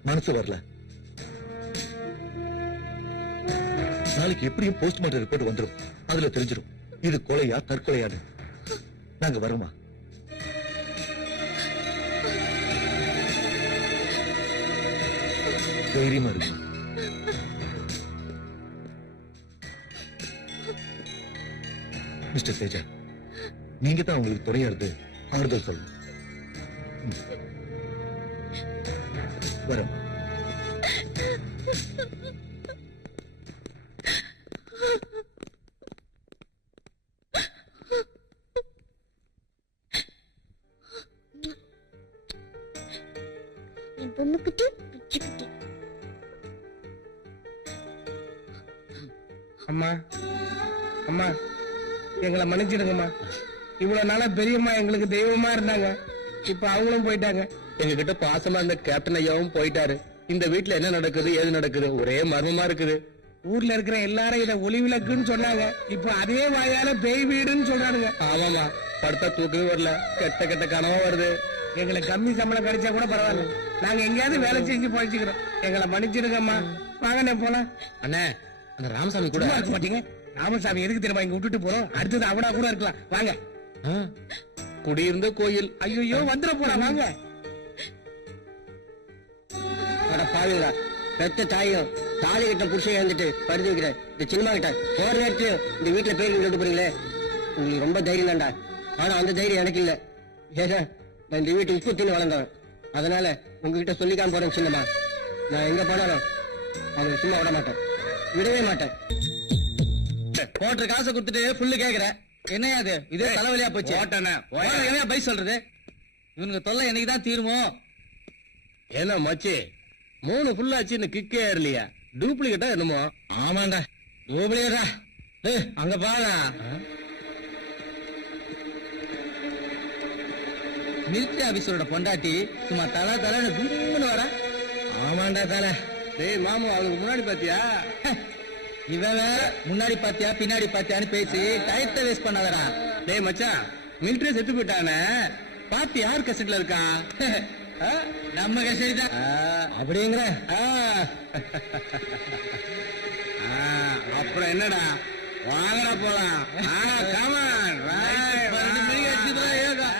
மனசு வரல. நாளைக்கு எப்படியும் போஸ்ட்மார்ட்டம் ரிப்போர்ட் வந்துரும். அதுல தெரிஞ்சிடும் இது கொலையா தற்கொலையான்னு. நாங்க வரோமா? தைரியமா இருக்கு. மிஸ்டர் தேஜா, நீங்க தான் உங்களுக்கு துணையா இருந்து ஆறுதல் சொல்லணும். வரோம். என் பொண்ணு குட்டி பிச்சு குட்டி. அம்மா அம்மா எங்களை மன்னிச்சிடுங்கம்மா. இவ்வளவு நாளா பெரியம்மா எங்களுக்கு தெய்வமா இருந்தாங்க. இப்ப அவங்களும் போயிட்டாங்க. எங்க கிட்ட பாசமா இருந்த கேப்டன் ஐயாவும் போயிட்டாரு. இந்த வீட்டுல என்ன நடக்குது ஏது நடக்குது ஒரே மர்மமா இருக்குது. ஊர்ல இருக்கிற எல்லாரும் இத ஒளிவிளக்குன்னு சொன்னாங்க. இப்ப அதே வாயால பேய் வீடுன்னு சொல்றானுங்க. ஆமாமா, படுத்தா தூக்கவே வரல, கெட்ட கெட்ட கனவா வருது. எங்களுக்கு கம்மி சம்பளம் கிடைச்சா கூட பரவாயில்ல, நாங்க எங்கேயாவது வேலை செஞ்சு பழிச்சுக்கிறோம். எங்களை மன்னிச்சிடுங்கம்மா. வாங்கண்ணே போலாம். அண்ணே, அந்த ராமசாமி கூட சும்மா இருக்க மாட்டீங்க. ராமசாமி எதுக்கு தெரியுமா இங்க விட்டுட்டு போறோம்? அடுத்தது அவனா கூட இருக்கலாம். வாங்க. குடியிருந்த கோயில். ஐயோ வந்துட போறா. வாங்க. அட பாருங்களா, பெத்த தாயும் தாலி கிட்ட புருஷன் எழுந்துட்டு படுத்து வைக்கிற இந்த சினிமா கிட்ட போற நேரத்து இந்த வீட்டுல பேர் விட்டு போறீங்களே, உங்களுக்கு ரொம்ப தைரியம் தான்டா. ஆனா அந்த தைரியம் எனக்கு இல்ல. ஏன்னா நான் இந்த வீட்டு உப்பு தின்னு வளர்ந்தவன். அதனால உங்ககிட்ட சொல்லிக்காம போறேன் சின்னமா. நான் எங்க போனாலும் அவங்க சும்மா விட மாட்டேன், விடவே மாட்டேன். போட்ட காசை கொடுத்துட்டு புல்லு கேக்குற என்னையா அது? இதே தலைவலியா போச்சு. என்ன பை சொல்றது? இவனுக்கு தொல்லை என்னைக்குதான் தீருமோ? ஏன்னா மச்சி 3 ஃபுல்லாச்சு, இன்னும் கிக்கே ஏறலையா? டூப்ளிகேட்டா என்னமோ? ஆமாண்டா, டூப்ளிகேட்டா. அங்க பாருடா, மிலிட்டரி ஆபீசரோட பொண்டாட்டி சும்மா தலை தலைன்னு கும்முன்னு வர. ஆமாண்டா தலை. டேய் மாமா, அவனுக்கு முன்னாடி பாத்தியா? இவன் முன்னாடி பாத்தியா பின்னாடி பாத்தியான்னு பேசி டயத்தை வேஸ்ட் பண்ணாதடா. டேய் மச்சான், மிலிட்டரி செத்து போயிட்டானே, பாத்து யார் கசட்ல இருக்கான்? நம்ம கசடி தான் அப்படிங்கிற. அப்புறம் என்னடா, வாங்கடா போலாம். கமான், 12 மணிக்கு அடிச்சுதா ஏதா.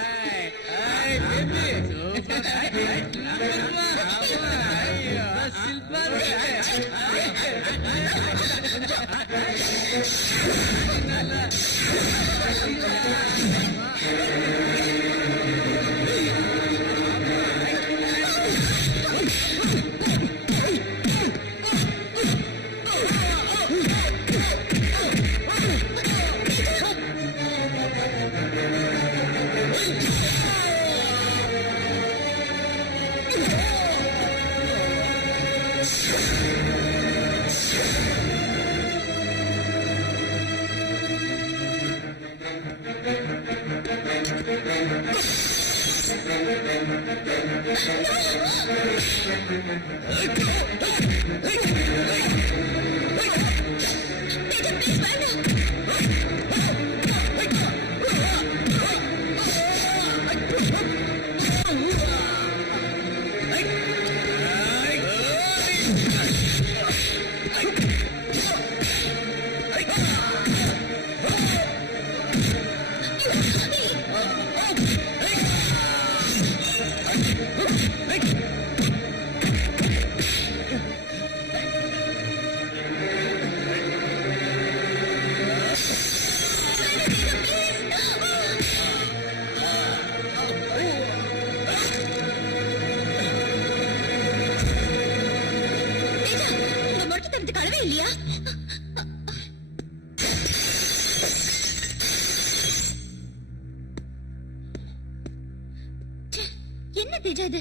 என்னது தேஜா இது?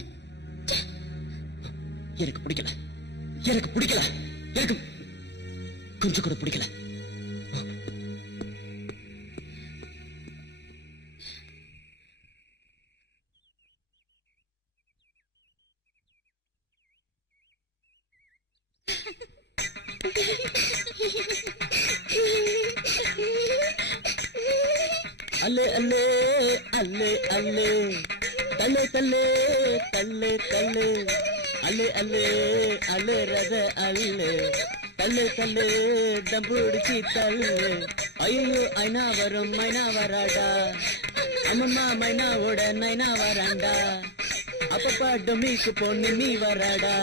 எனக்கு பிடிக்கல, எனக்கு பிடிக்கல, எனக்கு கொஞ்சம் கூட பிடிக்கல. அல்லே அல்லே அல்லே அல்லே தள்ளே தள்ளே தள்ளே தள்ளே அல்லே அல்லே அல்லே ரத அல்லே தள்ளே தள்ளே தம்புடிச்சி தள்ளே ஐயோ ஐநா வரும் மைனா வராடா அம்மம்மா மைனாவோட நைனா வராண்டா அப்பப்பா டொமிக்கு பொண்ணு நீ வராடா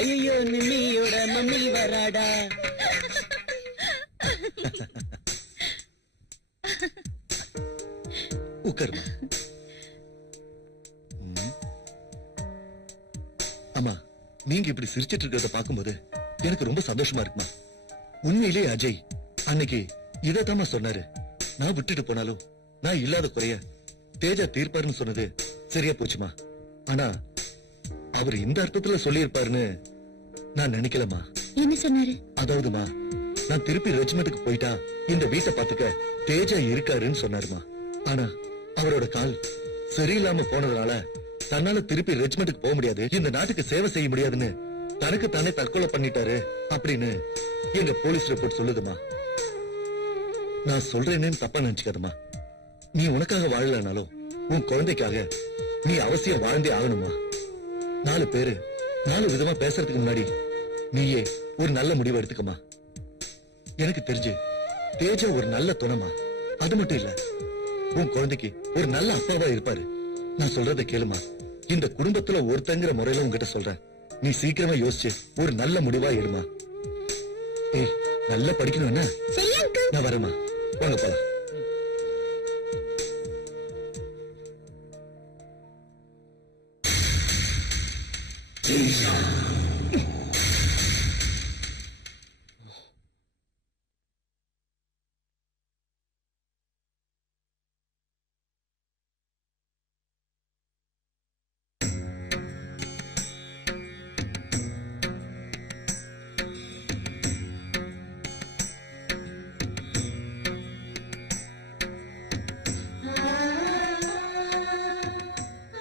ஐயோ நிம்மியோட மம்மி வராடா. உட்காருமா. அம்மா, நீங்க இப்படி சிரிச்சிட்டு இருக்கிறத பாக்கும்போது எனக்கு ரொம்ப சந்தோஷமா இருக்குமா. உண்மையிலே அஜய் அன்னைக்கு இதத்தாமா சொன்னாரு. நான் விட்டுட்டு போனாலும் நான் இல்லாத குறைய தேஜா தீர்ப்பாருன்னு சொன்னது சரியா போச்சுமா. ஆனா அவர் இந்த அர்த்தத்துல சொல்லி இருப்பாருன்னு நான் நினைக்கலமா. என்ன சொன்னாரு? அதாவதுமா, நான் திருப்பி ரெஜிமெண்ட்டுக்கு போயிட்டா இந்த வீட்டை பாத்துக்க தேஜா இருக்காருன்னு சொன்னாருமா. ஆனா அவரோட கால் சரியில்லாம போனதுனால தன்னால திருப்பி ரெஜிமெண்ட்டுக்கு போக முடியாது, இந்த நாட்டுக்கு சேவை செய்ய முடியாதுன்னு தனக்கு தானே தற்கொலை பண்ணிட்டாரு அப்படின்னு எங்க போலீஸ் ரிப்போர்ட் சொல்லுதுமா. நான் சொல்றேன்னு தப்பா நினைச்சுக்காதமா. நீ உனக்காக வாழலனாலும் உன் குழந்தைக்காக நீ அவசியம் வாழ்ந்தே ஆகணுமா. 4 பேரு 4 விதமா பேசுறதுக்கு முன்னாடி நீயே ஒரு நல்ல முடிவு எடுத்துக்கமா. எனக்கு தெரிஞ்சு தேஜா ஒரு நல்ல துணைமா. அது மட்டும் இல்ல, உன் குழந்தைக்கு ஒரு நல்ல அப்பாவா இருப்பாரு. நான் சொல்றதை கேளுமா. இந்த குடும்பத்துல ஒருத்தங்கிற முறையில உங்ககிட்ட சொல்றேன். நீ சீக்கிரமா யோசிச்சு ஒரு நல்ல முடிவா எடுமா. ஏய், நல்லா படிக்கணும் என்ன? நான் வரேமா, வாங்க போலாம்.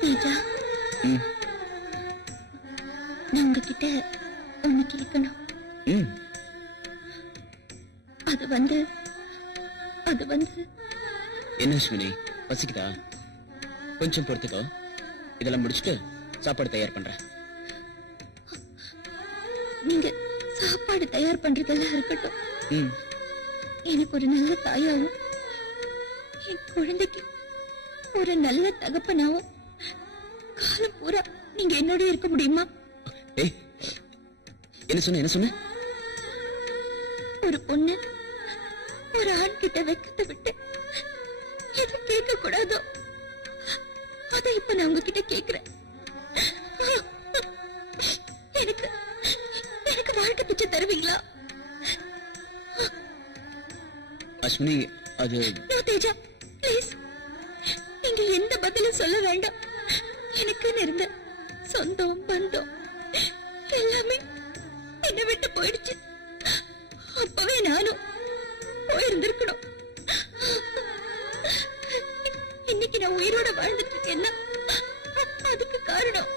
தேஜா, நான் உங்ககிட்ட ஒண்ணு கேட்கணும். அது வந்து என்ன அஸ்வினி, பசிக்குதா? கொஞ்சம் பொறுத்துக்கோ, இதெல்லாம் முடிச்சுட்டு சாப்பாடு தயார் பண்றேன். நீங்க சாப்பாடு தயார் பண்றதெல்லாம் இருக்கட்டும், எனக்கு ஒரு நல்ல தாயாவும் என் குழந்தைக்கு ஒரு நல்ல தகப்பனாவும் காலம் பூரா நீங்க என்னோட இருக்க முடியுமா? ஏய், என்ன சொன்ன? ஒரு பொண்ணு ஒரு ஆண் கிட்ட வெக்கத்தை விட்டு எது கேட்க கூடாதோ அதை இப்ப நான் உங்ககிட்ட கேக்குறேன். எனக்கு வாழ்க்கை பிச்சை தருவீங்களா? அஸ்வினி, அது தேஜா, ப்ளீஸ், நீங்க எந்த பதிலும் சொல்ல வேண்டாம். எனக்குன்னு இருந்த சொந்தம் பந்தம் எல்லாமே என்னை விட்டு போயிடுச்சு. அப்பவே நானும் போயிருந்திருக்கணும். இன்னைக்கு நான் உயிரோட வாழ்ந்துட்டு இருக்கேன்னா அதுக்கு காரணம்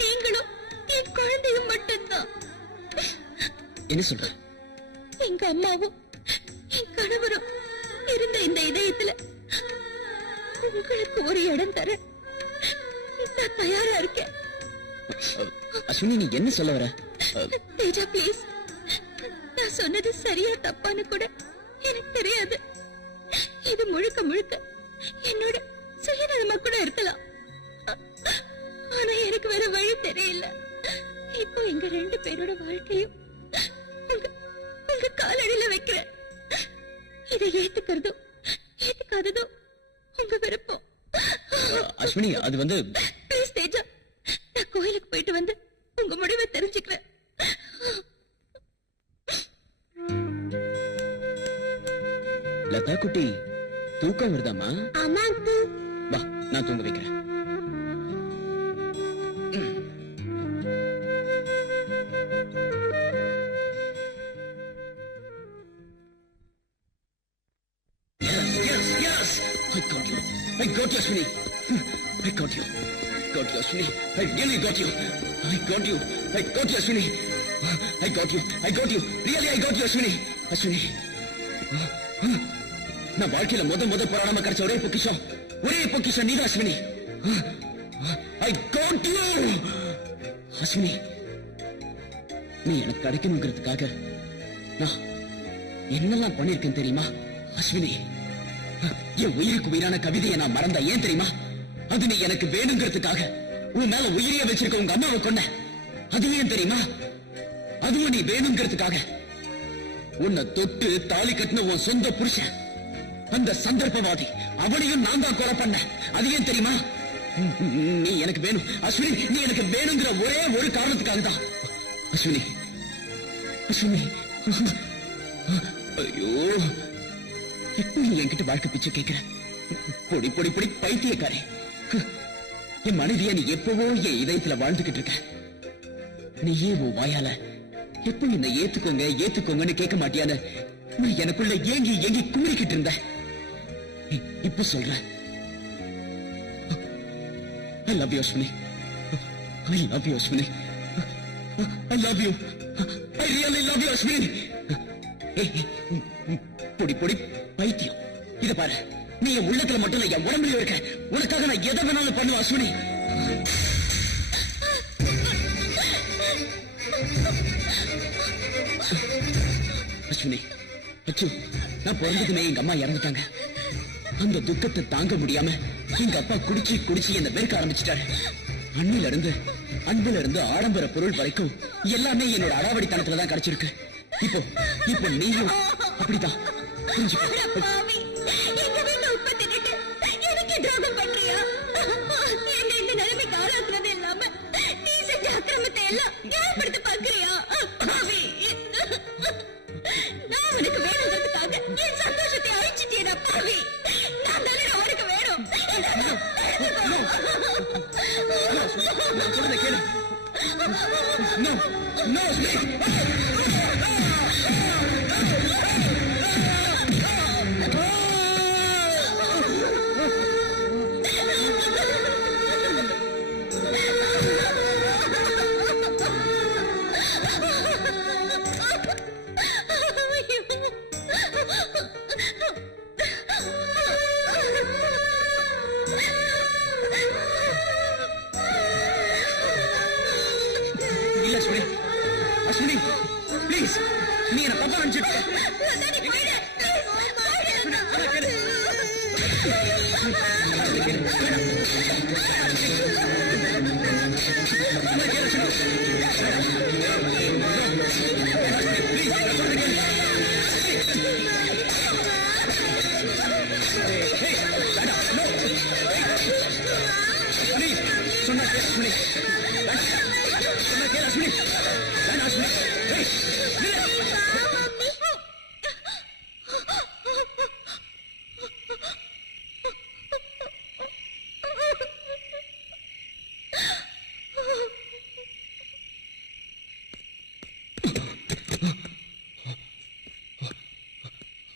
நீங்களும் என் குழந்தையும் மட்டும்தான். என்ன சொல்ற? எங்க அம்மாவும் என் கணவரும் இருந்த இந்த இதயத்துல உங்களுக்கு ஒரு இடம் தர நான் தயாரா இருக்கேன். அஸ்வினி, நீ என்ன சொல்ல வர? தேஜா, ப்ளீஸ், நான் சொன்னது சரியா தப்பான்னு கூட எனக்கு தெரியாது. இது முழுக்க முழுக்க என்னோட சுயநலமா கூட இருக்கலாம். ஆனா எனக்கு வேற வழி தெரியல. இப்போ எங்க 2 பேரோட வாழ்க்கையும் உங்க காலடியில வைக்கிறேன். இதை ஏத்துக்கிறதும் ஏத்துக்காததும் உங்க விருப்பம். அஸ்வினி, அது வந்து ப்ளீஸ் தேஜா, நான் கோயிலுக்கு போயிட்டு வந்து உங்க முடிவை தெரிஞ்சுக்கிறேன். லதா குட்டி, தூக்கம் வருதாமா? ஆமா அங்கிள். வா, நான் தூங்க வைக்கிறேன். I got you, Ashwini. I got you. Got you, Ashwini. I really got you. I got you. I got you, Ashwini. I got you. I got you. Really, I got you, Ashwini. Ashwini. நான் வாழ்க்கையில முத போராடாம கிடைச்ச ஒரே பொக்கிஷம் நீதான் Ashwini. I got you. Ashwini, நீ எனக்கு கிடைக்கணுங்கிறதுக்காக நான் என்னெல்லாம் பண்ணிருக்கேன் தெரியுமா அஸ்வினி? என் உயிருக்கு உயிரான கவிதையை நான் மறந்தா ஏன் தெரியுமா? அது நீ எனக்கு வேணுங்கிறதுக்காக உன் மேல உயிரிய வச்சிருக்க உங்க அம்மாவை கொன்ன. அது ஏன் தெரியுமா? அதுவும் நீ வேணுங்கிறதுக்காக உன்னை தொட்டு தாலி கட்டின உன் சொந்த புருஷன், அந்த சந்தர்ப்பவாதி, அவனையும் நான் தான் கொலை பண்ண. அது ஏன் தெரியுமா? நீ எனக்கு வேணும் அஸ்வினி. நீ எனக்கு வேணுங்கிற ஒரே ஒரு காரணத்துக்காக தான் அஸ்வினி. அஸ்வினி, ஐயோ, இப்போ நீ என்கிட்ட வாழ்க்கை பிச்சை கேட்கிற? பொடி பொடி பொடி பைத்தியக்காரே. என் மனைவிய நீ எப்பவோ என் இதயத்துல வாழ்ந்துகிட்டு இருக்க. நீயே உன் வாயால எப்ப என்ன ஏத்துக்கோங்கன்னு கேட்க மாட்டியான்னு நான் எனக்குள்ள ஏங்கி கும்பிக்கிட்டு இருந்த. இப்ப சொல்ற I love you, Ashwini. I love you, Ashwini. I love you. I really love you, Ashwini. பொடி பொடி பைத்தியம். இத பாரு, நீ என் உள்ளத்துல மட்டும் இல்ல, என் உடம்புல இருக்க. உனக்காக நான் எதை வேணாலும் பண்ணுவேன் அஸ்வினி. அஸ்வினி, அச்சு, நான் பிறந்ததுமே எங்க அம்மா இறந்துட்டாங்க. அந்த துக்கத்தை தாங்க முடியாம எங்க அப்பா குடிச்சு என்ன வெறுக்க ஆரம்பிச்சிட்டாரு. அன்புல இருந்து ஆடம்பர பொருள் வரைக்கும் எல்லாமே என்னோட அடாவடித்தனத்துல தான் கிடைச்சிருக்கு. இப்போ நீயும் அப்படிதான். சந்தோஷத்தை அழிச்சிட்டேடா பாவி. நான் அவனுக்கு வேணும். அஸ்வினி, ப்ளீஸ், நீ என்ன தப்பா நினைச்சிட்டு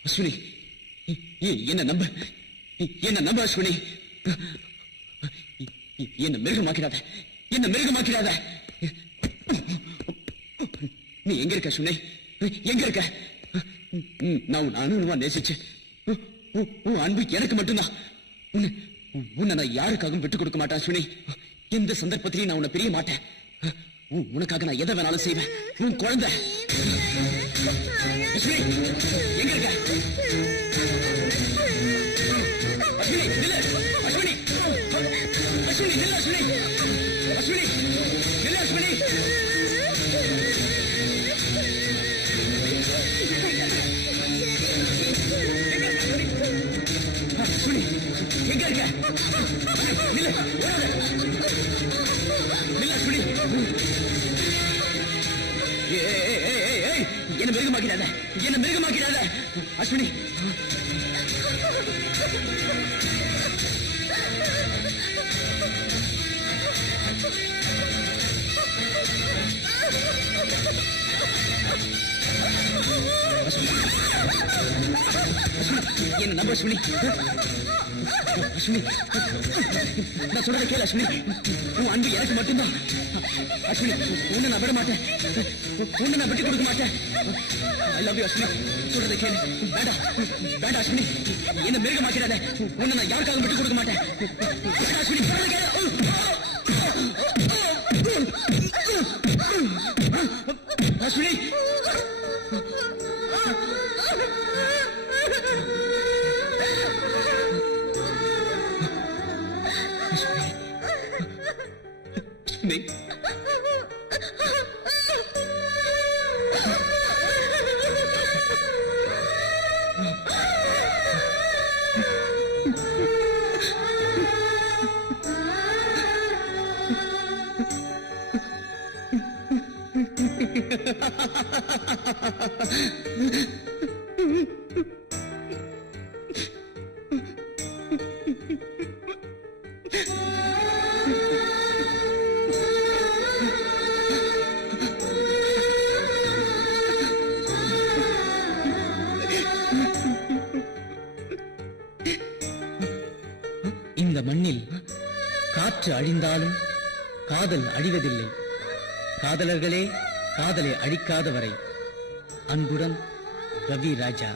அஸ்வினி, என்ன நம்ப அஸ்வினி. என்ன மிருகமாக்கிறாத. நீ எங்க இருக்க அஸ்வினி? எங்க இருக்க? நான் உன் அணுவா நேசிச்சு உன் அன்பு எனக்கு மட்டும்தான். உன்னை நான் யாருக்காகவும் விட்டுக் கொடுக்க மாட்டேன் அஸ்வினி. எந்த சந்தர்ப்பத்திலையும் நான் உன்னை பிரிய மாட்டேன். உனக்காக நான் எதை வேணாலும் செய்வேன். உன் குழந்தை அஸ்வினி, எங்க இருக்க? அஸ்வினி, நில்லு. அஸ்வினி, அஸ்வினி, நில்லு. அஸ்வினி, அஸ்வினி, நில்லு. அஸ்வினி, அஸ்வினி, எங்க இருக்க? நில்லு. நில்லு அஸ்வினி. என்ன மிருகமாக்கிறாத அஸ்வினி. என்ன நம்ப அஸ்வினி. அஸ்வினி நான் சொல்றத கேளு அஸ்வினி உன் அன்பு எனக்கு மட்டும்தான் அஸ்வினி உன்னை நான் விட மாட்டேன் உன்னை நான் விட்டு கொடுக்க மாட்டேன் ஐ லவ் யூ அஸ்வினி சொல்றத கேளு வேண்டாம் வேண்டாம் அஸ்வினி என்ன மிருக மாட்டிடாத உன்னை நான் யாருக்காக விட்டு கொடுக்க மாட்டேன் அஸ்வினி சொல்றத கேளு அஸ்வினி இந்த மண்ணில் காற்று அழிந்தாலும் காதல் அழிவதில்லை. காதலர்களே காதலை அழிக்காத வரை. அன்புடன் ரவி ராஜா.